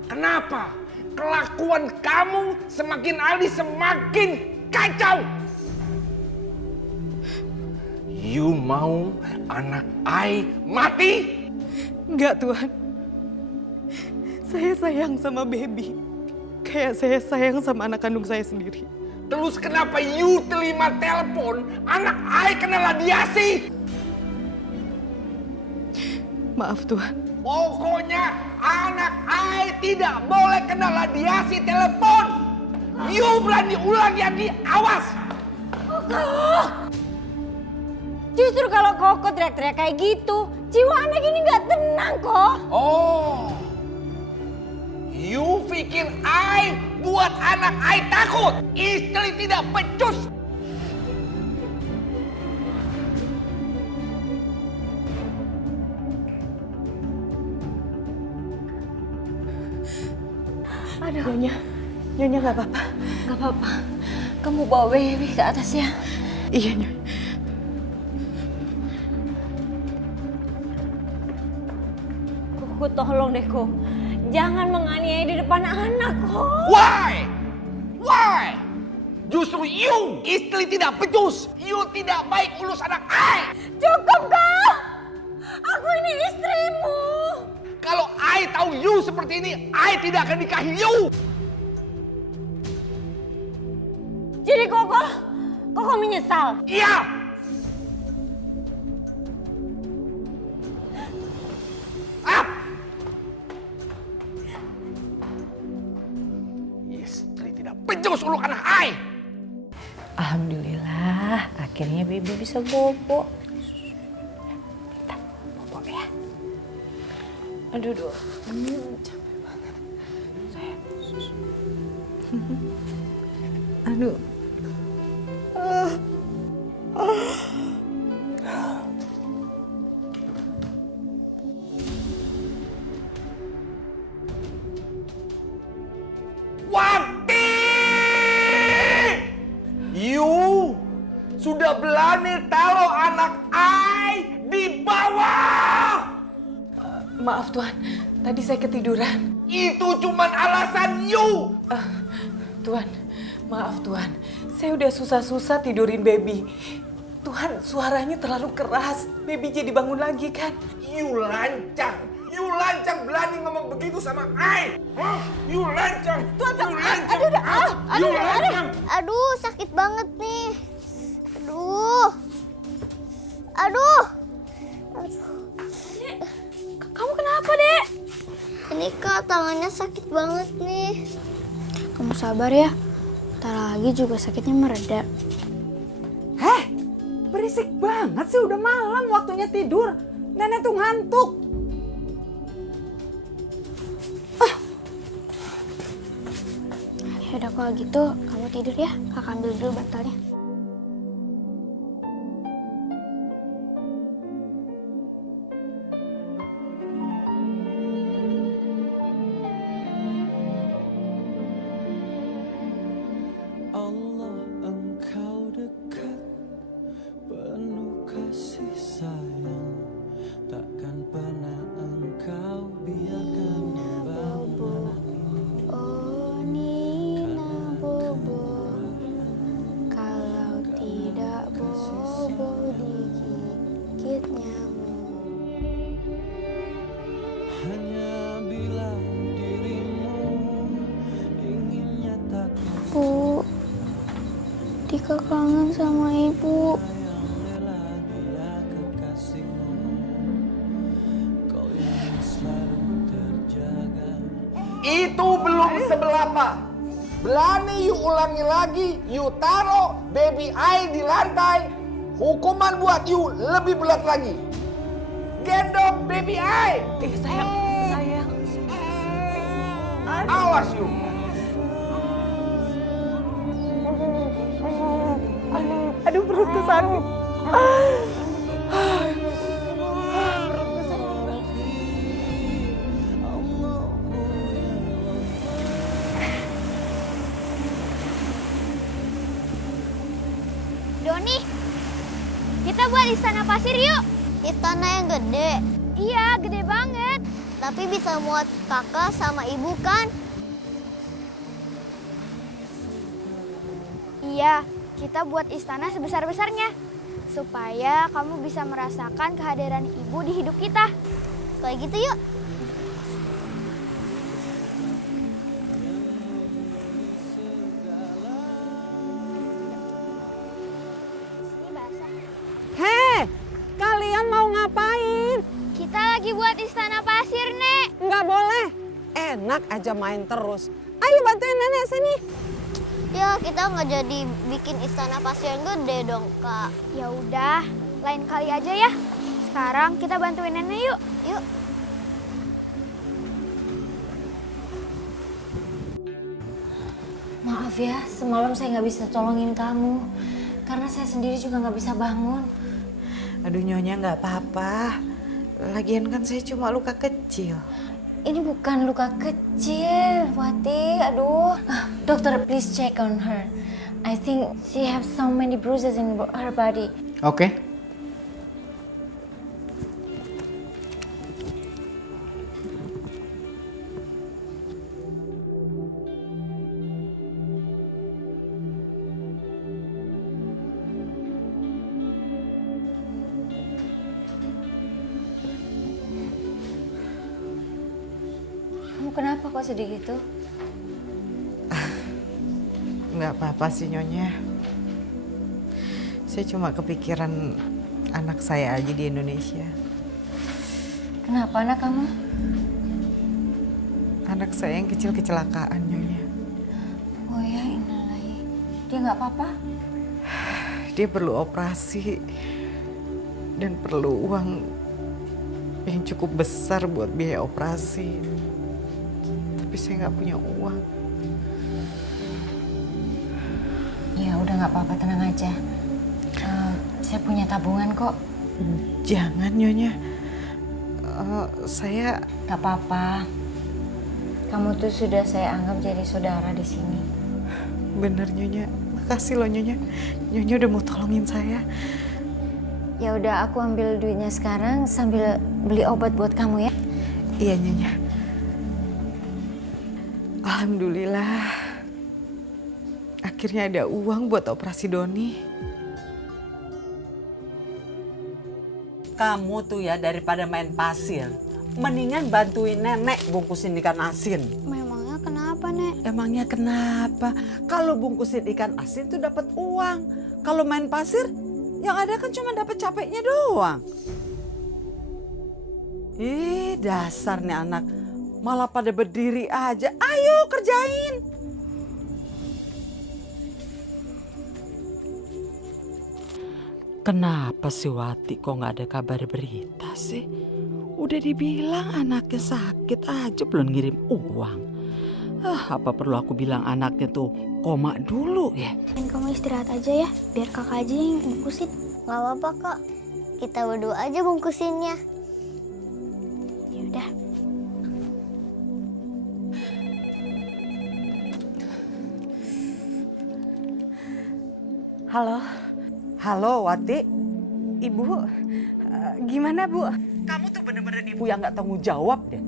Kenapa kelakuan kamu semakin hari semakin kacau? You mau anak I mati? Enggak, Tuhan. Saya sayang sama baby. Kayak saya sayang sama anak kandung saya sendiri. Terus kenapa you terima telepon anak I kena radiasi? Maaf, Tuhan. Pokoknya anak I tidak boleh kena radiasi telepon. You berani ulang lagi, awas. Justru kalau Koko teriak-teriak kayak gitu, jiwa anak ini nggak tenang kok. Oh, you pikir I buat anak I takut? Istri tidak becus. Aduh. Nyonya nggak apa-apa. Nggak apa-apa. Kamu bawa baby ke atas ya. Iya, Nyonya. Koko tolong deh, Ko. Jangan menganiaya di depan anak, Ko. Why? Why? Justru you istri tidak becus. You tidak baik urus anak I. Cukup, Kak. Aku ini istrimu. Kalau I tahu you seperti ini, I tidak akan nikahi you. Jadi Koko menyesal? Iya. Istri tidak becus urus anak I. Alhamdulillah, akhirnya baby bisa bobo. Kita bobo ya. Aduh, capek banget. Sayang. Aduh. Wati! You sudah berani taruh anak I di bawah. Maaf Tuhan, tadi saya ketiduran. Itu cuman alasan you. Tuhan, maaf Tuhan. Saya udah susah-susah tidurin baby. Tuhan, suaranya terlalu keras. Baby jadi bangun lagi kan? You lancang. You lancang berani ngomong begitu sama I. Huh? You lancang. Tuhan, you lancang. You lancang. Aduh, sakit banget nih. Aduh. Kamu kenapa, Dek? Ini Kak, tangannya sakit banget nih. Kamu sabar ya. Ntar lagi juga sakitnya mereda. Heh, berisik banget sih, udah malam waktunya tidur. Nenek tuh ngantuk. Ya udah kalau gitu, kamu tidur ya. Kakak ambil dulu bantalnya. Oh Nina Bobo, kalau tidak Bobo digigit nyamuk. Hanya bila dirimu ingin nyatakan Bu, Tika kangen sama ibu. dia kekasihmu, kau ingin selalu terjaga. Itu belum seberapa. Berani you ulangi lagi, you taruh baby I di lantai, hukuman buat you lebih berat lagi. Gendong baby I. Sayang. Awas you. Aduh, perutku sakit. Doni, kita buat istana pasir yuk. Istana yang gede? Iya, gede banget. Tapi bisa muat kakak sama ibu kan? Iya, kita buat istana sebesar-besarnya. Supaya kamu bisa merasakan kehadiran ibu di hidup kita. Kayak gitu yuk. Hei, kalian mau ngapain? Kita lagi buat istana pasir, Nek. Nggak boleh. Enak aja main terus. Ayo bantuin nenek sini. Ya, kita nggak jadi bikin istana pasir yang gede dong, Kak. Ya udah, lain kali aja ya. Sekarang kita bantuin nenek yuk. Yuk. Maaf ya, semalam saya nggak bisa tolongin kamu. Karena saya sendiri juga nggak bisa bangun. Aduh Nyonya nggak apa-apa. Lagian kan saya cuma luka kecil. Ini bukan luka kecil, Wati. Aduh. Dokter, please check on her. I think she have so many bruises in her body. Oke. Kamu kenapa kok sedih gitu? Nggak apa-apa sih Nyonya. Saya cuma kepikiran anak saya aja di Indonesia. Kenapa anak kamu? Anak saya yang kecil kecelakaan Nyonya. Oh ya, innalillahi. Dia nggak apa-apa? Dia perlu operasi dan perlu uang yang cukup besar buat biaya operasi. Tapi saya nggak punya uang. Ya udah nggak apa-apa, tenang aja. Saya punya tabungan kok. Jangan Nyonya. Saya nggak apa-apa. Kamu tuh sudah saya anggap jadi saudara di sini. Bener Nyonya. Makasih loh Nyonya. Nyonya udah mau tolongin saya. Ya udah, aku ambil duitnya sekarang sambil beli obat buat kamu ya. Iya Nyonya. Alhamdulillah. Akhirnya ada uang buat operasi Doni. Kamu tuh ya daripada main pasir, mendingan bantuin nenek bungkusin ikan asin. Memangnya kenapa, Nek? Emangnya kenapa? Kalau bungkusin ikan asin tuh dapat uang. Kalau main pasir, yang ada kan cuma dapat capeknya doang. Ih, dasar nih anak. Malah pada berdiri aja. Ayo kerjain. Kenapa sih Wati kok nggak ada kabar berita sih? Udah dibilang anaknya sakit aja belum ngirim uang. Apa perlu aku bilang anaknya tuh koma dulu ya? Dan kamu istirahat aja ya, biar kakak aja yang bungkusin. Gak apa-apa kok, kita berdua aja bungkusinnya. Yaudah. Halo. Halo Wati. Ibu, gimana Bu? Kamu tuh bener-bener ibu yang nggak tanggung jawab deh.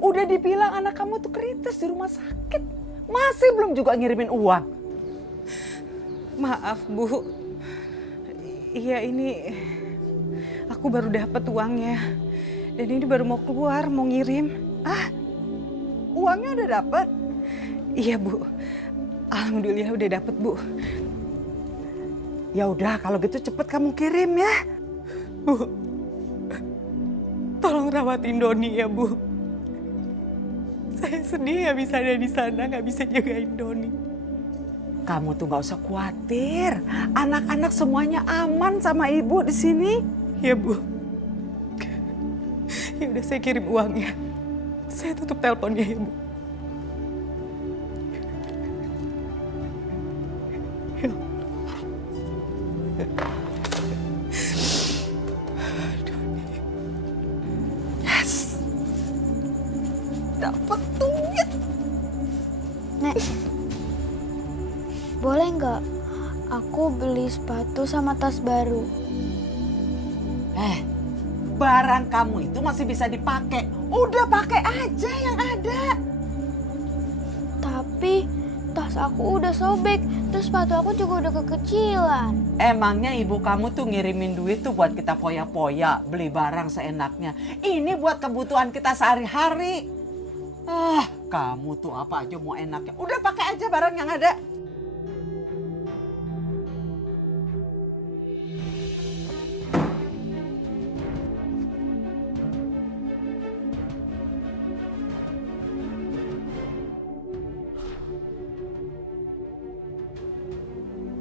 Udah dibilang anak kamu tuh kritis di rumah sakit. Masih belum juga ngirimin uang. Maaf, Bu. Iya, ini aku baru dapat uangnya. Dan ini baru mau keluar, mau ngirim. Ah, uangnya udah dapet? Iya, Bu. Alhamdulillah udah dapet, Bu. Ya udah, kalau gitu cepet kamu kirim ya. Bu, tolong rawatin Doni ya, Bu. Saya sedih nggak bisa ada di sana, nggak bisa jagain Doni. Kamu tuh nggak usah khawatir. Anak-anak semuanya aman sama ibu di sini. Ya, Bu. Ya udah, saya kirim uangnya. Saya tutup teleponnya ya, Bu. Yes. Dapat duit. Nek, boleh nggak aku beli sepatu sama tas baru? Barang kamu itu masih bisa dipakai. Udah pakai aja yang ada. Tapi tas aku udah sobek, terus sepatu aku juga udah kekecilan. Emangnya ibu kamu tuh ngirimin duit tuh buat kita poya-poya, beli barang seenaknya. Ini buat kebutuhan kita sehari-hari. Ah, kamu tuh apa aja mau enaknya. Udah pakai aja barang yang ada.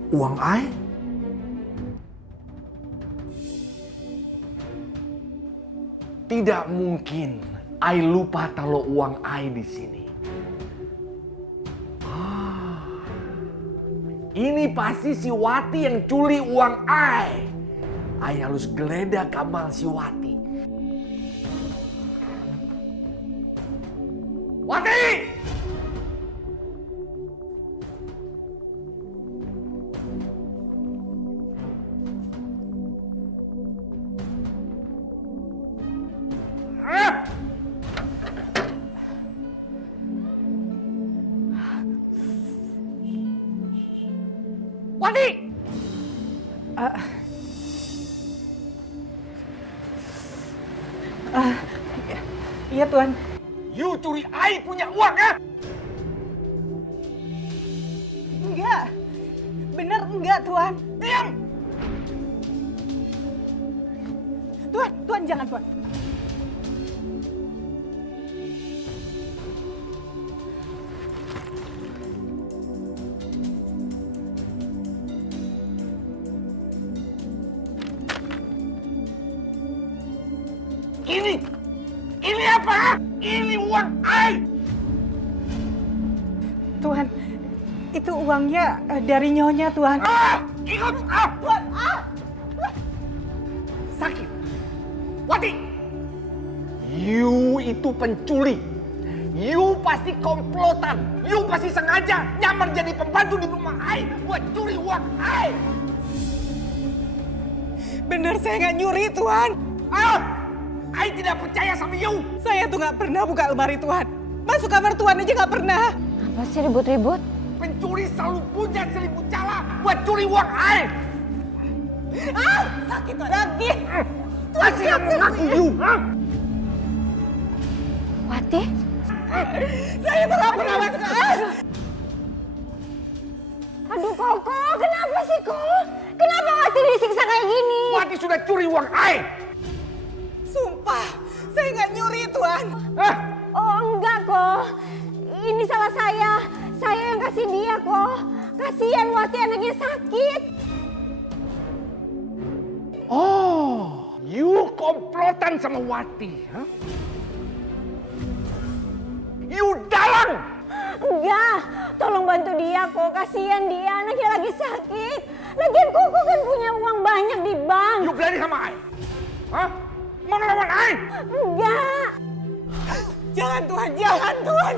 Uang Ai? Tidak mungkin Ai lupa taruh uang Ai di sini. Ini pasti si Wati yang curi uang Ai. Ai harus geledah kamar si Wati. Wati! Wati! Iya, Tuan. You curi Ai punya uang ya? Enggak. Bener enggak, Tuan. Diam! Tuan jangan, Tuan. Ini apa? Ini uang Ai. Tuan, itu uangnya dari Nyonya, Tuan. Ikut! Tuan, Sakit. Wati! You itu pencuri. You pasti komplotan. You pasti sengaja nyamar jadi pembantu di rumah Ai buat curi uang Ai. Bener, saya nggak nyuri, Tuan. Ai tidak percaya sama you. Saya tuh nggak pernah buka lemari Tuan. Masuk kamar Tuan aja nggak pernah. Apa sih ribut-ribut? Pencuri selalu punya 1000 cara buat curi uang Ai. Sakit lagi. Masih kamu ngaku you. Wati? Saya tuh nggak pernah masuk. Aduh, Koko, kenapa sih, Koko? Kenapa Wati disiksa kayak gini? Wati sudah curi uang Ai. Sumpah, saya nggak nyuri, Tuan. Oh, enggak, kok. Ini salah saya. Saya yang kasih dia, kok. Kasihan Wati, anaknya sakit. Oh, you komplotan sama Wati, huh? You dalang! Enggak, tolong bantu dia, kok. Kasihan dia, anaknya lagi sakit. Lagian Koko kan punya uang banyak di bank. You berani sama Ai? Hah? Mau ngelawan Ai? Enggak. Jangan, Tuhan, jangan, Tuhan.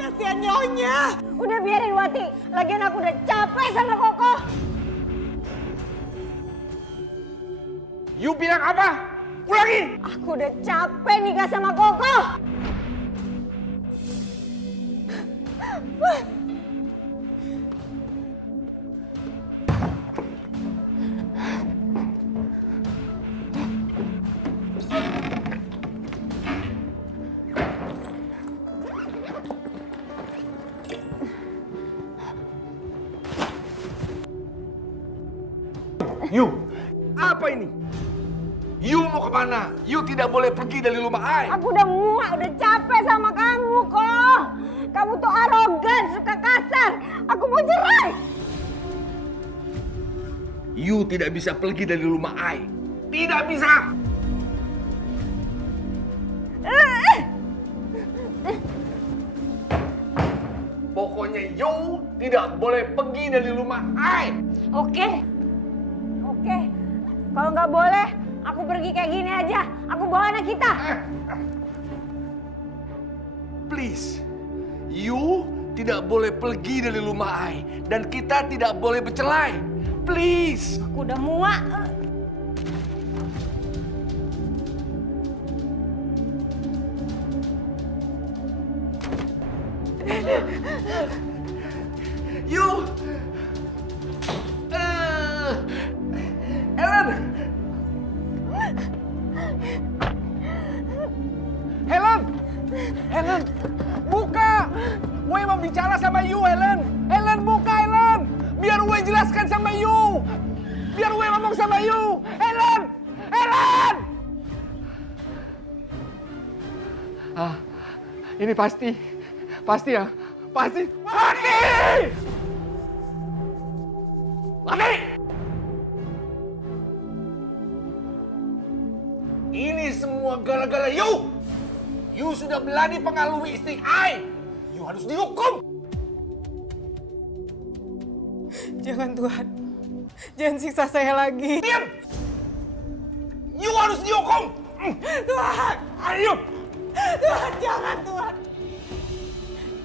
Kasihan Nyonya. Udah biarin Wati. Lagian aku udah capek sama Koko. You bilang apa? Ulangi! Aku udah capek nikah sama Koko. You, apa ini? You mau kemana? You tidak boleh pergi dari rumah I. Aku udah muak, udah capek sama kamu kok. Kamu tuh arogan, suka kasar. Aku mau cerai. You tidak bisa pergi dari rumah I. Tidak bisa. Pokoknya you tidak boleh pergi dari rumah I. Oke. Kalau nggak boleh, aku pergi kayak gini aja. Aku bawa anak kita. Please, you tidak boleh pergi dari rumah I. Dan kita tidak boleh bercerai. Please. Aku udah muak. You. Helen. Helen, buka. Gue mau bicara sama you, Helen. Helen, buka, Helen. Biar gue jelaskan sama you. Biar gue ngomong sama you. Helen. Ini pasti ya. Pasti. Lagi! Ini semua gara-gara you. You sudah berani pengaruhi istri I. You harus dihukum. Jangan Tuhan. Jangan siksa saya lagi. Diam! You harus dihukum. Tuhan! Ayo! Tuhan, jangan Tuhan.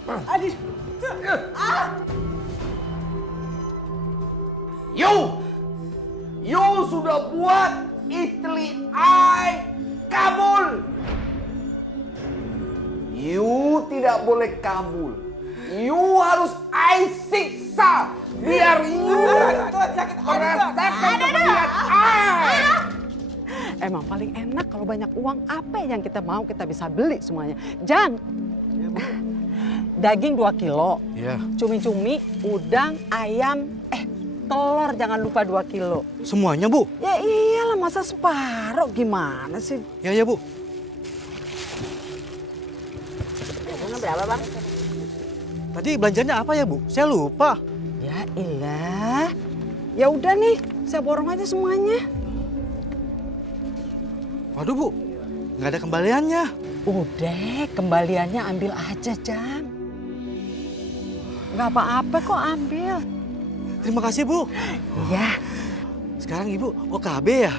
Aduh. You sudah buat istri I kabul. You tidak boleh kabul. You harus I siksa. Biar you merasakan kebahagiaan I. Emang paling enak kalau banyak uang, apa yang kita mau kita bisa beli semuanya. Jang, daging 2 kilo, cumi-cumi, udang, ayam, telur jangan lupa 2 kilo. Semuanya, Bu? Ya iyalah, masa separuh, gimana sih? Ya, Bu. Berapa, Bang? Tadi belanjanya apa ya, Bu? Saya lupa. Ya ilah. Ya udah nih, saya borong aja semuanya. Waduh, Bu. Nggak ada kembaliannya. Udah, kembaliannya ambil aja, Jang. Nggak apa-apa kok, ambil. Terima kasih, Bu. Iya. Sekarang Ibu OKB ya?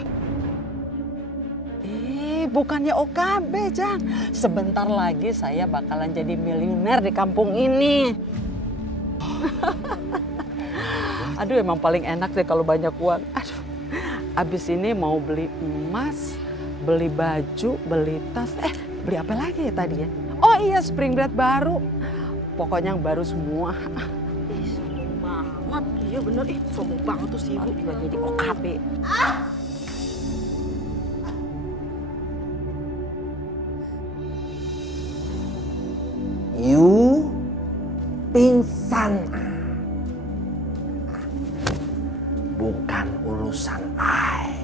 Bukannya OKB, Jang. Sebentar lagi saya bakalan jadi miliuner di kampung ini. Aduh, emang paling enak deh kalau banyak uang. Aduh, abis ini mau beli emas, beli baju, beli tas. Beli apa lagi ya tadi ya? Oh iya, spring bed baru. Pokoknya yang baru semua. Sombong banget. Iya bener, sombong banget tuh si ibu. Juga jadi OKB. You pingsan. Bukan urusan I.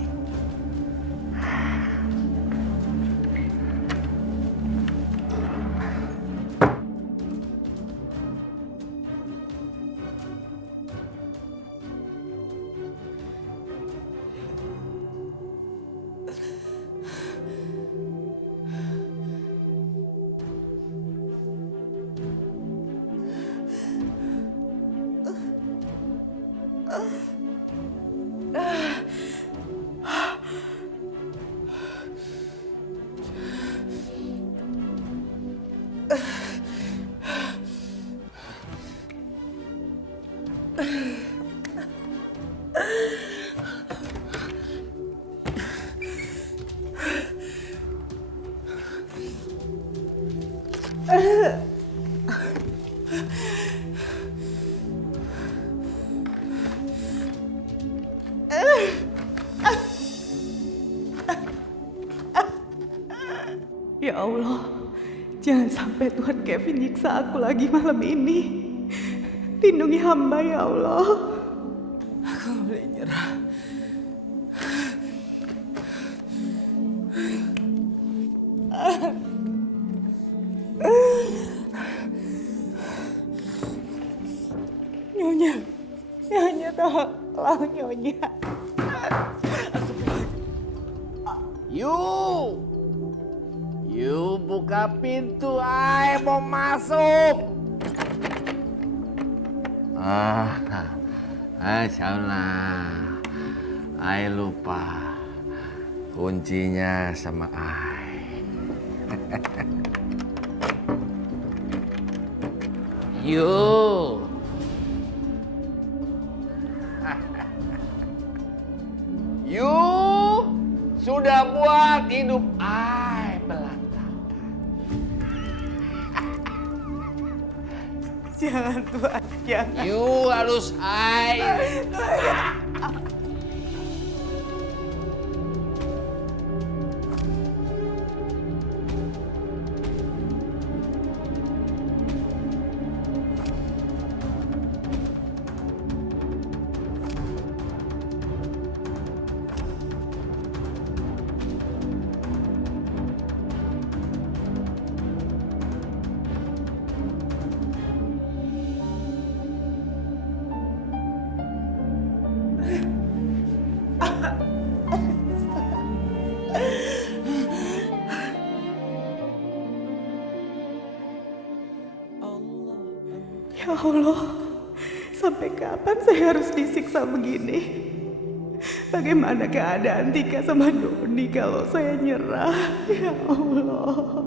Ya Allah, jangan sampai Tuhan Kevin nyiksa aku lagi malam ini. Lindungi hamba ya Allah. Aku gak boleh nyerah. Nyonya tolong Nyonya. You buka pintu, ay mau masuk. Salah. Ay lupa kuncinya sama ay. You. You sudah buat hidup ay berantakan. Jangan Tuhan, jangan. You harus ay. Ya Allah, sampai kapan saya harus disiksa begini? Bagaimana keadaan Tika sama Doni kalau saya nyerah? Ya Allah.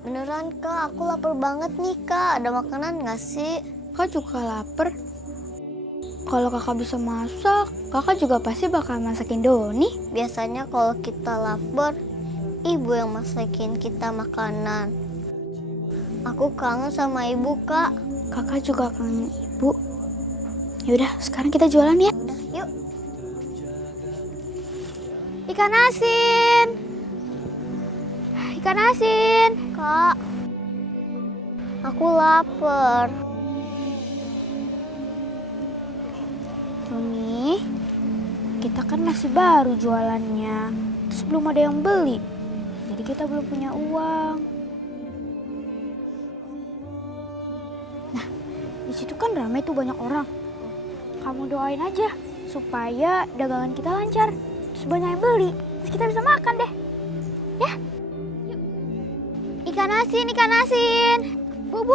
Beneran Kak, aku lapar banget nih Kak. Ada makanan nggak sih? Kak juga lapar. Kalau kakak bisa masak, kakak juga pasti bakal masakin Doni. Biasanya kalau kita lapar, ibu yang masakin kita makanan. Aku kangen sama ibu Kak. Kakak juga kangen ibu. Yaudah, sekarang kita jualan ya. Udah, yuk. Ikan asin. Ikan asin. Kak, aku lapar. Doni, kita kan masih baru jualannya. Terus belum ada yang beli. Jadi kita belum punya uang. Nah, di situ kan ramai tuh banyak orang. Kamu doain aja supaya dagangan kita lancar. Terus banyak yang beli. Terus kita bisa makan deh. Ya? Ikan asin, ikan asin. Bu.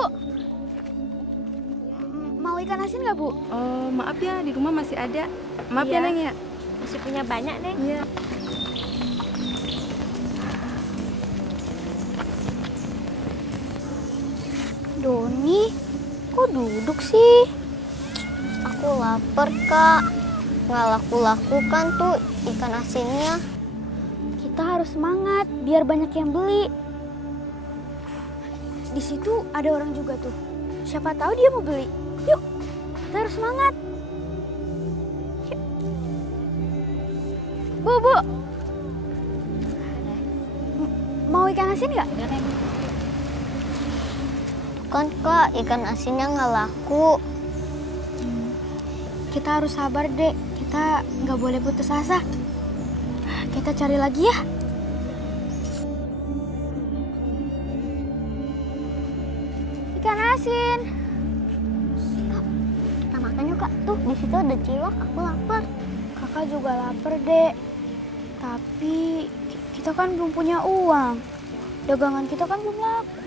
Mau ikan asin nggak, Bu? Oh, maaf ya, di rumah masih ada. Maaf ya, Neng ya. Masih punya banyak, Neng. Iya. Doni, kok duduk sih? Aku lapar Kak. Nggak laku-laku kan tuh ikan asinnya. Kita harus semangat biar banyak yang beli. Di situ ada orang juga tuh. Siapa tahu dia mau beli. Yuk, kita harus semangat. Yuk. Bu. Mau ikan asin nggak? Kan Kak, ikan asinnya nggak laku. Kita harus sabar, Dek. Kita nggak boleh putus asa. Kita cari lagi ya. Ikan asin. Kita makan yuk Kak. Tuh, di situ ada cilok. Aku lapar. Kakak juga lapar, Dek. Tapi kita kan belum punya uang. Dagangan kita kan belum laku.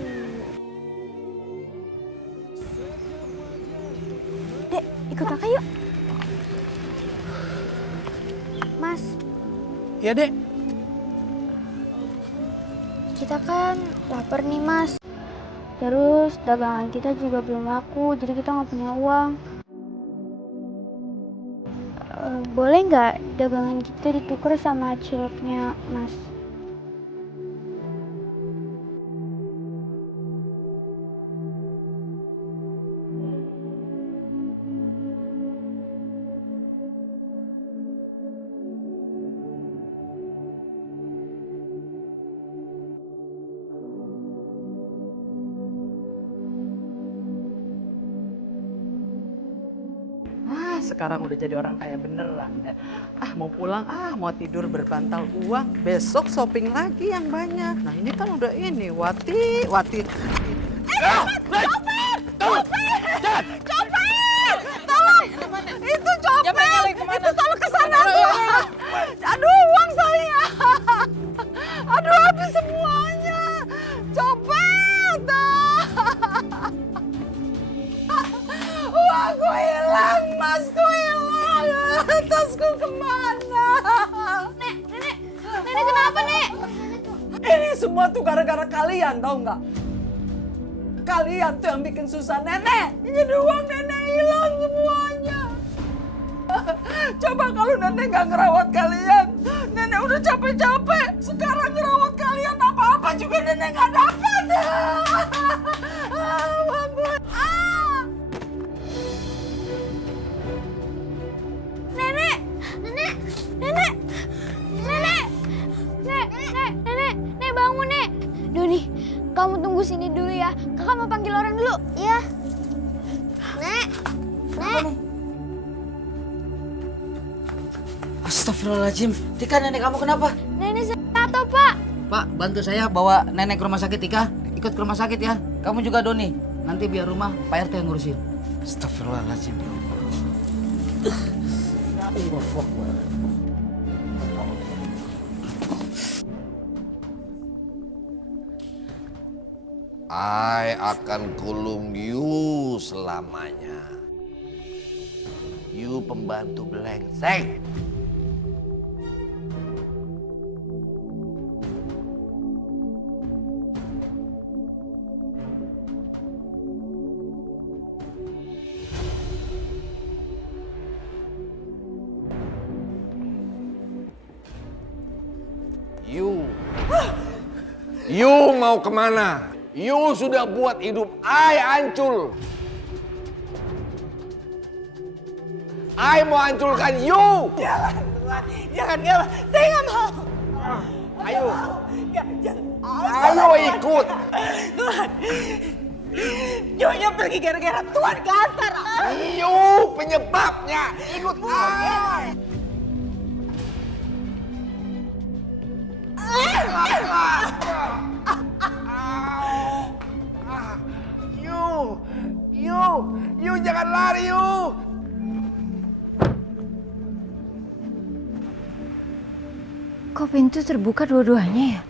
Dek, ikut kakak yuk. Mas. Ya, Dek. Kita kan lapar nih, Mas. Terus dagangan kita juga belum laku, jadi kita nggak punya uang. Boleh nggak dagangan kita ditukar sama ciloknya, Mas? sekarang udah jadi orang kaya beneran. Mau pulang, mau tidur berbantal uang. Besok shopping lagi yang banyak. Nah ini kan udah ini, Wati. Copet! Tolong! Itu copet! Itu tolong kesana tuh! Aduh, uang saya! Aduh, habis semuanya! Copet! Uangku hilang, masku hilang! Tasku kemana? Nenek kenapa, Nek? Ini semua tuh gara-gara kalian, tau nggak? Kalian tuh yang bikin susah nenek. Jadi uang nenek hilang semuanya. Coba kalau nenek nggak ngerawat kalian, nenek udah capek-capek. Sekarang ngerawat kalian apa-apa juga nenek nggak dapat. Uang gue. Nek bangun, Nek. Doni, kamu tunggu sini dulu ya. Kakak mau panggil orang dulu. Iya. Nek. Astagfirullahaladzim. Tika, nenek kamu kenapa? Nenek saya tato, Pak. Pak, bantu saya bawa nenek ke rumah sakit. Tika, ikut ke rumah sakit ya. Kamu juga, Doni. Nanti biar rumah Pak RT yang ngurusin. Astagfirullahaladzim. I akan kulung you selamanya. You pembantu belengseng. You mau kemana? You sudah buat hidup I hancur. I mau hancurkan you. Jangan, saya nggak mau. Ayo. Jangan. Ayo ikut. Tuhan, Nyonya pergi gara-gara Tuhan kasar. You penyebabnya. Ikut I. You jangan lari, you. Kok pintu terbuka dua-duanya ya?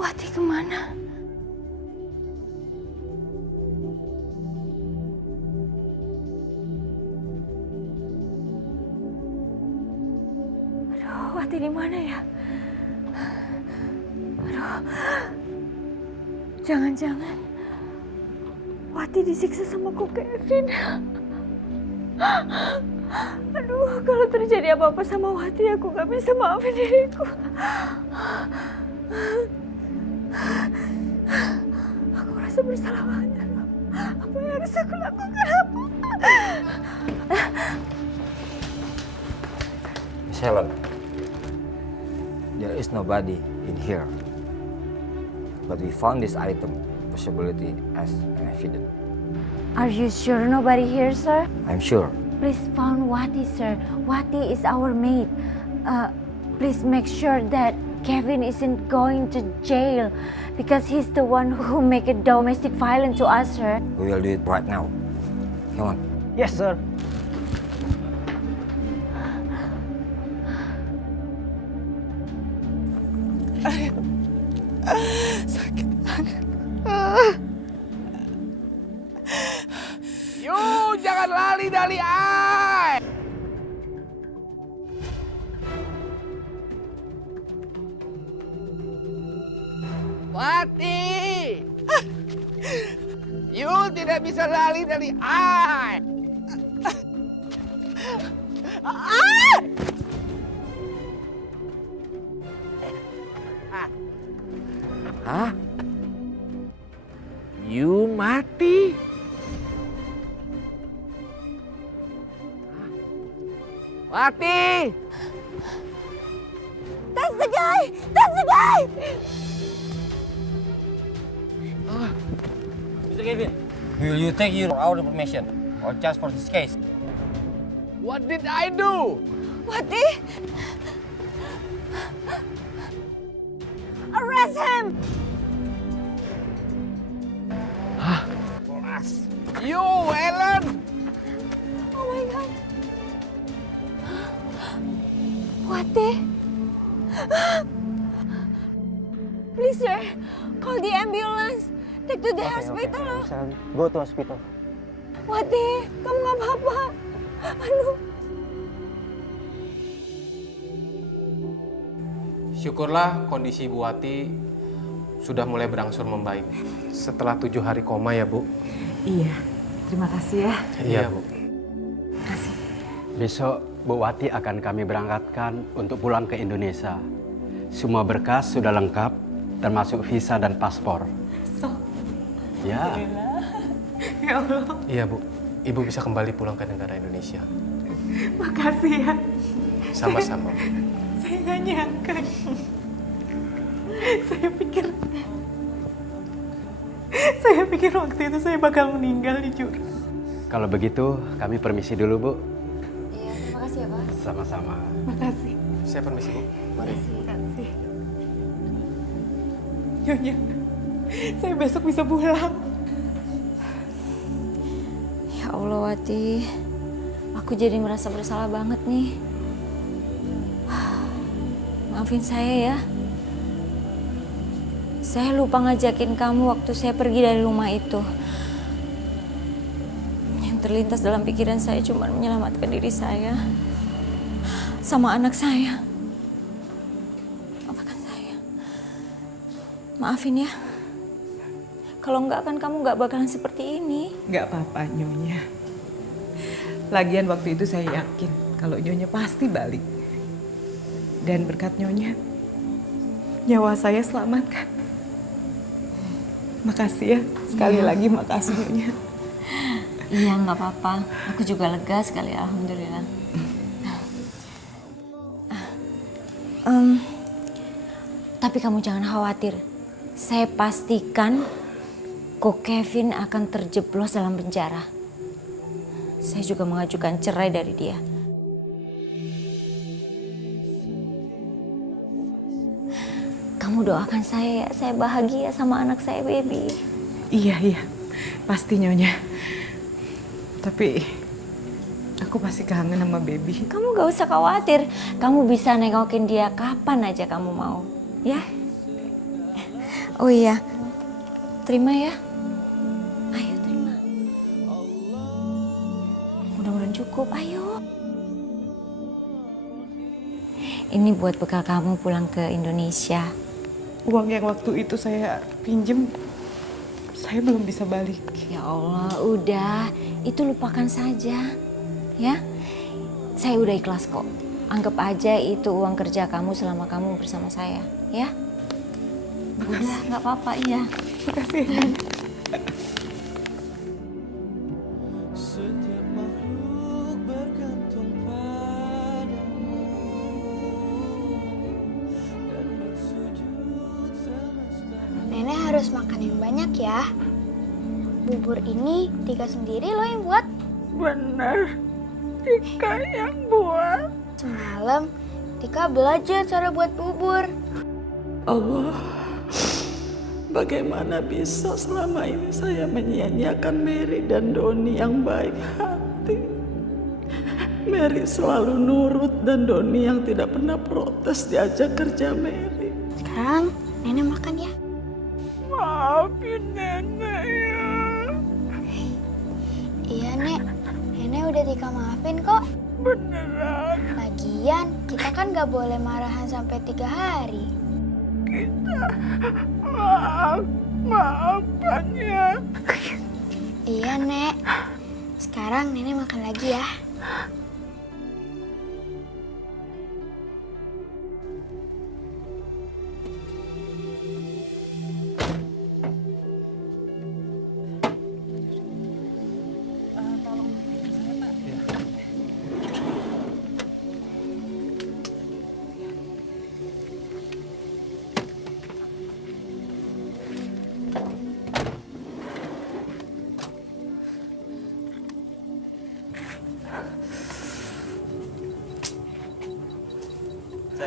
Wati kemana? Aduh, Wati di mana ya? Aduh, jangan-jangan Wati disiksa sama Ko Kevin. Aduh, kalau terjadi apa-apa sama Wati, aku gak bisa maafin diriku. Aku merasa bersalah banget. Apa yang harus aku lakukan? Miss Helen, there is nobody in here. But we found this item, possibility as an evidence. Are you sure nobody here, sir? I'm sure. Please found Wati, sir. Wati is our mate. Please make sure that Kevin isn't going to jail because he's the one who make a domestic violence to us, sir. We will do it right now. Come on. Yes, sir. Sakit banget. You jangan lari dari I. Wati. You tidak bisa lari dari I. Hah? You mati? Wati! That's the guy! That's the guy! Mr. Kevin, will you take your our information? or just for this case? What did I do? Wati! Arrest him! You, Ellen! Oh my God. Wati? Please, sir. Call the ambulance. Take to the hospital. Go to hospital. Wati, kamu gak apa-apa. Aduh. Syukurlah kondisi Bu Wati sudah mulai berangsur membaik. Setelah 7 hari koma ya, Bu. Iya, terima kasih ya. Iya, Bu. Besok Bu Wati akan kami berangkatkan untuk pulang ke Indonesia. Semua berkas sudah lengkap, termasuk visa dan paspor. Ya. Ya Allah. Iya, Bu. Ibu bisa kembali pulang ke negara Indonesia. Makasih ya. Sama-sama. Saya nggak nyangka. Saya pikir waktu itu saya bakal meninggal di jurang. Kalau begitu, kami permisi dulu, Bu. Iya, terima kasih ya, Pak. Sama-sama. Makasih. Saya permisi, Bu. Makasih. Nyonya, saya besok bisa pulang. Ya Allah, Wati. Aku jadi merasa bersalah banget nih. Maafin saya ya. Saya lupa ngajakin kamu waktu saya pergi dari rumah itu. Yang terlintas dalam pikiran saya cuma menyelamatkan diri saya sama anak saya. Maafkan saya. Maafin ya. Kalau enggak kan kamu enggak bakalan seperti ini. Nggak apa-apa, Nyonya. Lagian waktu itu saya yakin kalau Nyonya pasti balik. Dan berkat Nyonya, nyawa saya selamatkan. Makasih ya, sekali lagi makasih Nyonya. Iya, nggak apa-apa. Aku juga lega sekali, alhamdulillah. Tapi kamu jangan khawatir. Saya pastikan Ko Kevin akan terjeblos dalam penjara. Saya juga mengajukan cerai dari dia. Kamu doakan saya ya, saya bahagia sama anak saya, baby. Iya, pasti Nyonya. Tapi aku pasti kangen sama baby. Kamu gak usah khawatir. Kamu bisa nengokin dia kapan aja kamu mau. Ya? Oh iya. Terima ya. Ayo terima. Mudah-mudahan cukup. Ayo. Ini buat bekal kamu pulang ke Indonesia. Uang yang waktu itu saya pinjem, saya belum bisa balik. Ya Allah, udah. Itu lupakan saja. Ya. Saya udah ikhlas kok. Anggap aja itu uang kerja kamu selama kamu bersama saya. Ya. Udah, nggak apa-apa, iya. Makasih. Setiap makhluk bergantung padamu dan bersujud semesta. Nenek harus makan yang banyak ya. Bubur ini Tika sendiri loh yang buat. Bener, Tika yang buat. Semalam Tika belajar cara buat bubur. Allah, bagaimana bisa selama ini saya menyia-nyiakan Mary dan Doni yang baik hati. Mary selalu nurut dan Doni yang tidak pernah protes diajak kerja Mary. Sekarang nenek makan ya. Maafin nenek ya. Iya nek, nenek udah Tika maafin kok. Beneran. Lagian kita kan gak boleh marahan sampai 3 hari. Maafkan ya. Iya nek. Sekarang nenek makan lagi ya.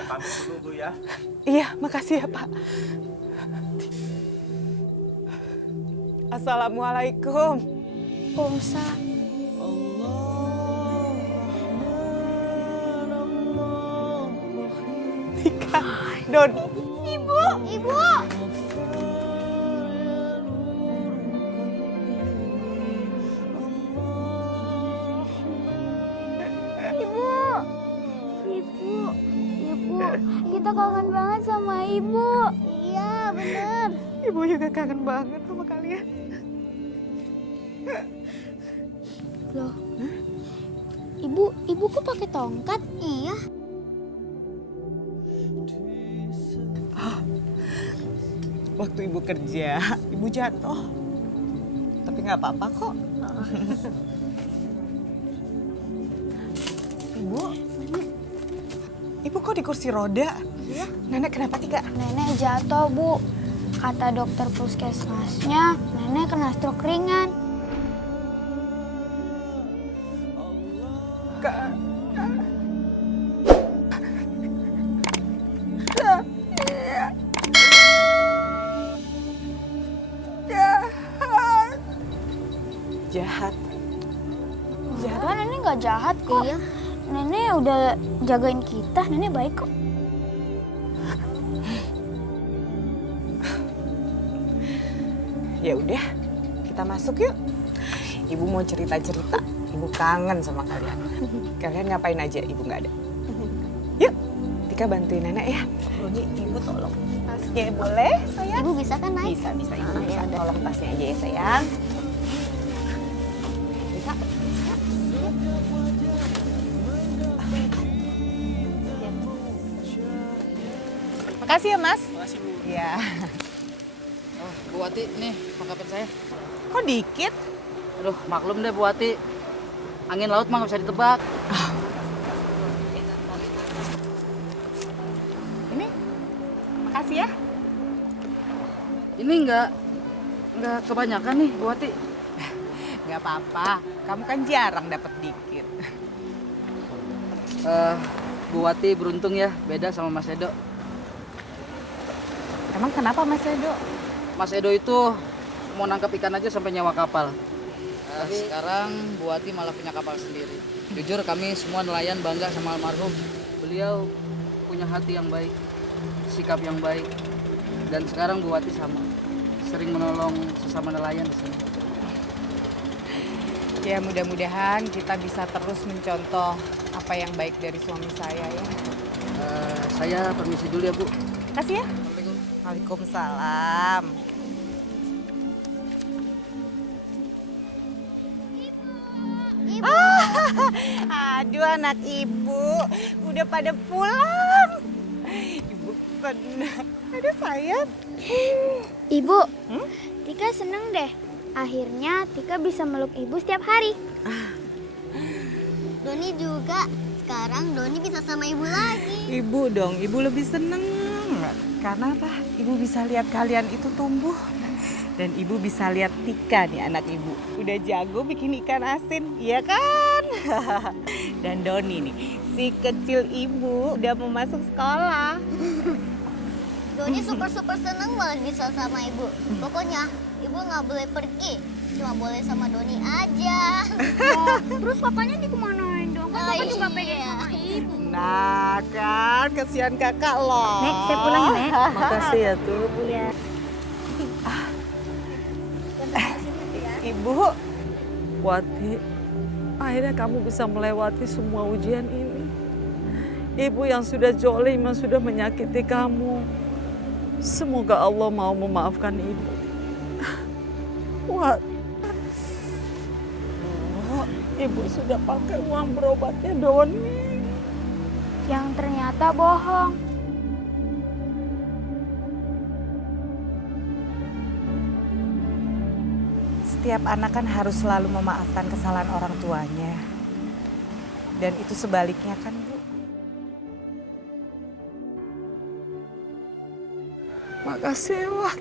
pamit dulu Bu ya. Iya, makasih ya Pak. Assalamualaikum. Waalaikumsalam. Tika, Don. Ibu, ibu. Ibu, kita kangen banget sama ibu. Iya, bener. Ibu juga kangen banget sama kalian. Loh, ibu kok pakai tongkat? Iya. Waktu ibu kerja, ibu jatuh. Tapi nggak apa-apa kok. Ibu kok di kursi roda? Iya. Nenek kenapa Tika? Nenek jatuh, Bu. Kata dokter puskesmasnya, nenek kena stroke ringan. Jahat. Enggak, nenek nggak jahat kok. Iya. Nenek udah jagain kita, nenek baik kok. Ya udah, kita masuk yuk. Ibu mau cerita-cerita. Ibu kangen sama kalian. Kalian ngapain aja? Ibu nggak ada. Yuk, Tika bantuin nenek ya. Doni, ibu tolong tasnya boleh, sayang? Ibu bisa kan naik? Bisa, ibu bisa. Tolong tasnya aja ya sayang. Bisa? Makasih ya Mas. Makasih Bu. Iya. Oh, Bu Wati, nih perlengkapan saya. Kok dikit? Aduh, maklum deh Bu Wati. Angin laut mah nggak bisa ditebak. Ini, makasih ya. Ini nggak kebanyakan nih Bu Wati. Nggak apa-apa, kamu kan jarang dapat dikit. Bu Wati beruntung ya, beda sama Mas Edo. Emang kenapa Mas Edo? Mas Edo itu mau nangkap ikan aja sampai nyewa kapal. Sekarang Bu Wati malah punya kapal sendiri. Jujur kami semua nelayan bangga sama almarhum. Beliau punya hati yang baik, sikap yang baik. Dan sekarang Bu Wati sama, sering menolong sesama nelayan di sini. Ya mudah-mudahan kita bisa terus mencontoh apa yang baik dari suami saya ya. Saya permisi dulu ya Bu. Kasih ya. Waalaikumsalam. Aduh anak ibu, udah pada pulang. Ibu senang. Aduh sayang. Ibu, Tika seneng deh. Akhirnya Tika bisa meluk ibu setiap hari. Doni juga. Sekarang Doni bisa sama ibu lagi. Ibu dong, ibu lebih seneng. Karena apa? Ibu bisa lihat kalian itu tumbuh. Dan ibu bisa lihat Tika nih anak ibu. Udah jago bikin ikan asin, iya kan? Dan Doni nih, si kecil ibu udah mau masuk sekolah. Doni super seneng banget bisa sama ibu. Pokoknya ibu nggak boleh pergi. Cuma boleh sama Doni aja. Terus kakaknya dikemanain dong? Kan kakak juga pengen sama ibu. Nah kan, kesian kakak loh. Nek, saya pulang ya, Nek. Makasih ya tuh. Iya. Ibu, Wati, akhirnya kamu bisa melewati semua ujian ini. Ibu yang sudah zolim, yang sudah menyakiti kamu. Semoga Allah mau memaafkan ibu. Wat, ibu sudah pakai uang berobatnya Doni. Yang ternyata bohong. setiap anak kan harus selalu memaafkan kesalahan orang tuanya. Dan itu sebaliknya kan, Bu? Makasih, Wat.